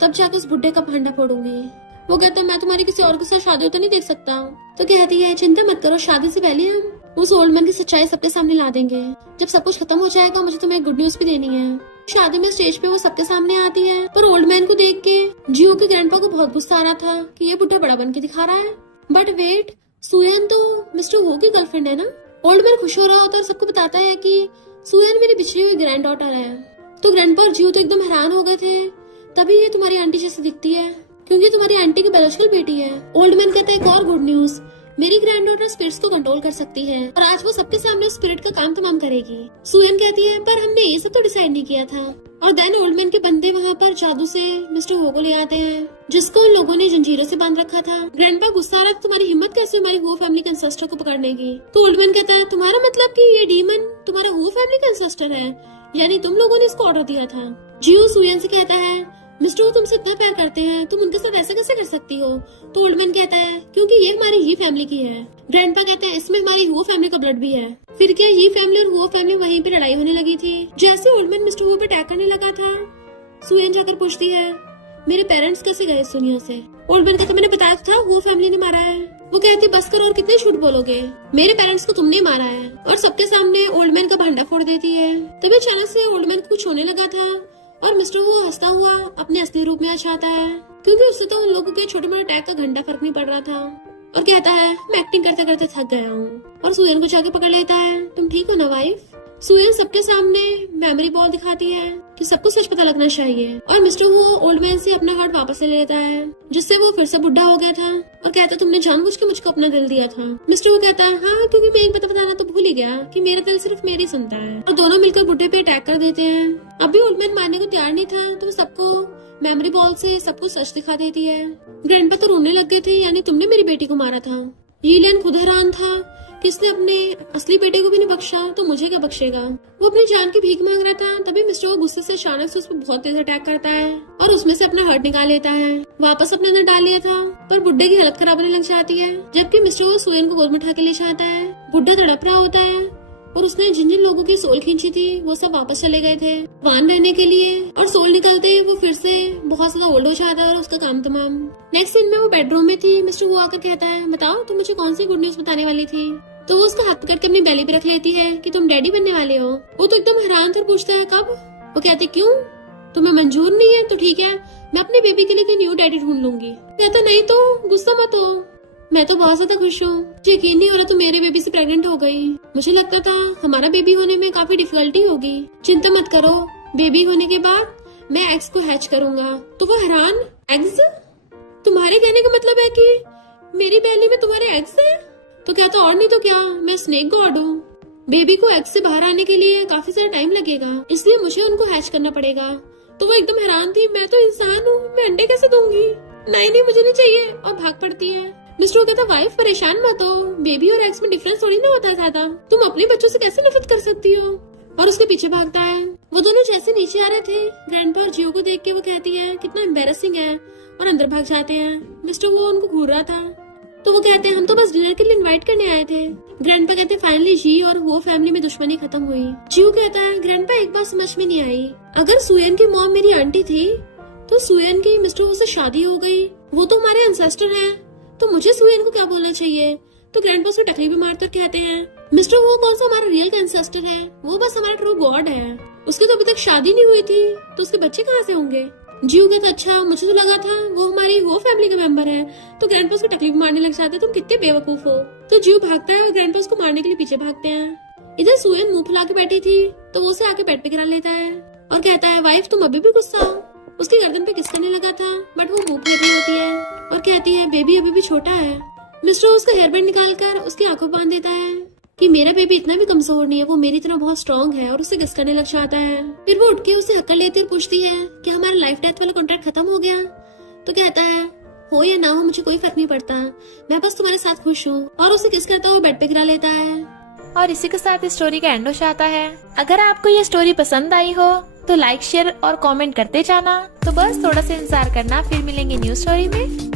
तब जाकर उस बुढ़े का भांडा फोड़ूंगी। वो कहता मैं तुम्हारी किसी और के साथ शादी होता नहीं देख सकता। तो कहती है चिंता मत करो, शादी से पहले हम उस ओल्ड मैन की सच्चाई सबके सामने ला देंगे। जब सब कुछ खत्म हो जाएगा मुझे तुम्हें गुड न्यूज भी देनी है। शादी में स्टेज पे वो सबके सामने आती है, पर ओल्ड मैन को देख के जियो के ग्रैंडपा को बहुत गुस्सा आ रहा था कि ये बुढ़ा बड़ा बन के दिखा रहा है। बट वेट, सुयन तो मिस्टर हो की गर्लफ्रेंड है ना। ओल्ड मैन खुश हो रहा होता है और सबको बताता है कि सुयन मेरी बिछड़ी हुई ग्रैंड डॉटर है। तो ग्रैंडपा और जियो तो एकदम हैरान हो गए थे। तभी ये तुम्हारी आंटी जैसी दिखती है क्योंकि तुम्हारी आंटी की बायोलॉजिकल बेटी है। ओल्ड मैन कहता है एक और गुड न्यूज, मेरी ग्रैंड डॉटर स्पिरिट्स को कंट्रोल कर सकती है और आज वो सबके सामने स्पिरिट का काम तमाम करेगी। सुयन कहती है पर हमने ये सब तो डिसाइड नहीं किया था। और देन ओल्ड मैन के बंदे वहाँ पर जादू से मिस्टर हो को ले आते हैं, जिसको उन लोगों ने जंजीरों से बांध रखा था। ग्रैंडपा गुस्सा आ रहा था तुम्हारी हिम्मत कैसे हमारी हो फैमिली के एंसेस्टर को पकड़ने की। तो ओल्ड मैन कहता है तुम्हारा मतलब कि ये डीमन तुम्हारा हो फैमिली का एंसेस्टर है, यानी तुम लोगों ने इसको ऑर्डर दिया था। जियो सुयन से कहता है मिस्टर वो तुमसे इतना प्यार करते हैं, तुम उनके साथ ऐसे कैसे कर सकती हो? तो ओल्ड मैन कहता है क्योंकि ये हमारी ही फैमिली की है। ग्रैंडपा कहते हैं इसमें हमारी हुओ फैमिली का ब्लड भी है। फिर क्या ये फैमिली और हुओ फैमिली वहीं पे लड़ाई होने लगी थी। जैसे ओल्ड मैन मिस्टर हुओ पे अटैक करने लगा था, सुयन जाकर पूछती है मेरे पेरेंट्स कैसे गए इस दुनिया से? ओल्ड मैन कहता मैंने बताया था वो फैमिली ने मारा है। वो कहती बस करो और कितने झूठ बोलोगे, मेरे पेरेंट्स को तुमने मारा है। और सबके सामने ओल्ड मैन का भांडा फोड़ देती है। तभी अचानक से ओल्ड मैन को कुछ होने लगा था और मिस्टर वो हंसता हुआ अपने असली रूप में आ जाता है, क्योंकि उससे तो उन लोगों के छोटे मोटे अटैक का घंटा फर्क नहीं पड़ रहा था। और कहता है मैं एक्टिंग करते करते थक गया हूँ। और सुयन को जाके पकड़ लेता है, तुम ठीक हो ना वाइफ? सुयन सबके सामने मेमोरी बॉल दिखाती है कि सबको सच पता लगना चाहिए। और मिस्टर वो ओल्ड मैन से अपना हार्ट वापस ले लेता है, जिससे वो फिर से बुढ़ा हो गया था। और कहता तुमने जानबूझ के मुझको अपना दिल दिया था। मिस्टर वो कहता है हाँ, क्योंकि मैं एक बात बताना तो भूल ही गया कि मेरा दिल सिर्फ मेरी सुनता है। और दोनों मिलकर बुढ़े पे अटैक कर देते हैं। अभी ओल्ड मैन मारने को तैयार नहीं था तो सबको मेमोरी बॉल से सब कुछ सच दिखा देती है। ग्रैंडपा तो रोने लग गए थे, यानी तुमने मेरी बेटी को मारा था। यीलियन खुद हैरान था, किसने अपने असली बेटे को भी नहीं बख्शा तो मुझे क्या बख्शेगा। वो अपनी जान की भीख मांग रहा था। तभी मिस्टर वो गुस्से से अचानक से उस पर बहुत तेज अटैक करता है और उसमें से अपना हार्ट निकाल लेता है। वापस अपने अंदर डाल लिया था, पर बुड्ढे की हालत खराब होने लग जाती है। जबकि मिस्टर वो सुयन को गोद में उठा के ले जाता है। बुड्ढा तड़प रहा होता है और उसने जिन जिन लोगों की सोल खींची थी वो सब वापस चले गए थे वान रहने के लिए। और सोल निकलते ही वो फिर से बहुत ज्यादा ओल्ड हो जाता है और उसका काम तमाम। नेक्स्ट सीन में वो बेडरूम में थी। मिस्टर वो आकर कहता है बताओ तुम मुझे कौन सी गुड न्यूज बताने वाली थी? तो वो उसका हाथ पकड़ के अपनी बेली पे रख लेती है कि तुम डैडी बनने वाले हो। वो तो एकदम हैरान था, पूछता है कब? वो कहते क्यों, तुम्हें मंजूर नहीं है? तो ठीक है, मैं अपनी बेबी के लिए कोई न्यू डैडी ढूंढ लूंगी। कहता नहीं तो गुस्सा मत हो, मैं तो बहुत ज्यादा खुश हूँ। मुझे यकीन नहीं हो रहा तुम मेरे बेबी से प्रेग्नेंट हो गई। मुझे लगता था हमारा बेबी होने में काफी डिफिकल्टी होगी। चिंता मत करो, बेबी होने के बाद मैं एग्स को हैच करूंगा। तो वो हैरान, एग्स? तुम्हारे कहने का मतलब है कि मेरी बेली में तुम्हारे एग्स है? तो क्या तो और नहीं तो क्या, मैं स्नेक गॉड हूँ। बेबी को एग से बाहर आने के लिए काफी सारा टाइम लगेगा, इसलिए मुझे उनको हैच करना पड़ेगा। तो वो एकदम हैरान थी, मैं तो इंसान हूँ, मैं अंडे कैसे दूंगी? नहीं नहीं मुझे नहीं चाहिए, और भाग पड़ती है। मिस्टर वो कहता वाइफ परेशान मत हो, बेबी और एग्स में डिफरेंस थोड़ी ना होता ज्यादा, तुम अपने बच्चों से कैसे नफरत कर सकती हो? और उसके पीछे भागता है। वो दोनों जैसे नीचे आ रहे थे, ग्रैंडपा और जियो को देख के वो कहती है कितना एम्बेरसिंग है, और अंदर भाग जाते हैं। मिस्टर वो उनको घूर रहा था, तो वो कहते हैं हम तो बस डिनर के लिए इनवाइट करने आए थे। ग्रैंडपा कहते हैं फाइनली जी और वो फैमिली में दुश्मनी खत्म हुई। जियो कहता है ग्रैंडपा एक बात समझ में नहीं आई, अगर सुयन की मॉम मेरी आंटी थी तो सुयन की मिस्टर वो से शादी हो गई, वो तो हमारे एंसेस्टर हैं, तो मुझे सुयन को क्या बोलना चाहिए? तो ग्रैंडपा उसको टकली भी मारकर कहते हैं मिस्टर वो कौन सा हमारा रियल एंसेस्टर है, वो बस हमारा ट्रू गॉड है, उसकी तो अभी तक शादी नहीं हुई थी, तो उसके बच्चे कहाँ से होंगे? जियो कहता अच्छा मुझे तो लगा था वो हमारी वो फैमिली का मेंबर है। तो ग्रैंडपा उसको टकली भी मारने लग जाते हैं, तुम कितने बेवकूफ हो। तो जियो भागता है और ग्रैंडपा उसको मारने के लिए पीछे भागते हैं। इधर सुयन मुंह फुला के बैठी थी, तो वो उसे आके बेड पे गिरा लेता है और कहता है वाइफ तुम अभी भी गुस्सा हो? उसकी गर्दन पे किस करने लगा था, बट वो मुंह फेर रही होती है और कहती है बेबी अभी भी छोटा है। मिस्टर उसका हेयर बैंड निकाल कर उसकी आंखों बांध देता है कि मेरा बेबी इतना भी कमजोर नहीं है, वो मेरी तरह बहुत स्ट्रॉन्ग है, और उसे किस करने लग जाता है। फिर वो उठ के उसे हक्कर लेती और पूछती है कि हमारा लाइफ डेथ वाला कॉन्ट्रैक्ट खत्म हो गया? तो कहता है हो या ना हो मुझे कोई फर्क नहीं पड़ता, मैं बस तुम्हारे साथ खुश हूँ, और उसे किस करता हुआ बेड पे गिरा लेता है। और इसी के साथ इस स्टोरी का एंड हो जाता है। अगर आपको ये स्टोरी पसंद आई हो तो लाइक शेयर और कमेंट करते जाना। तो बस थोड़ा सा इंतजार करना, फिर मिलेंगे न्यू स्टोरी में।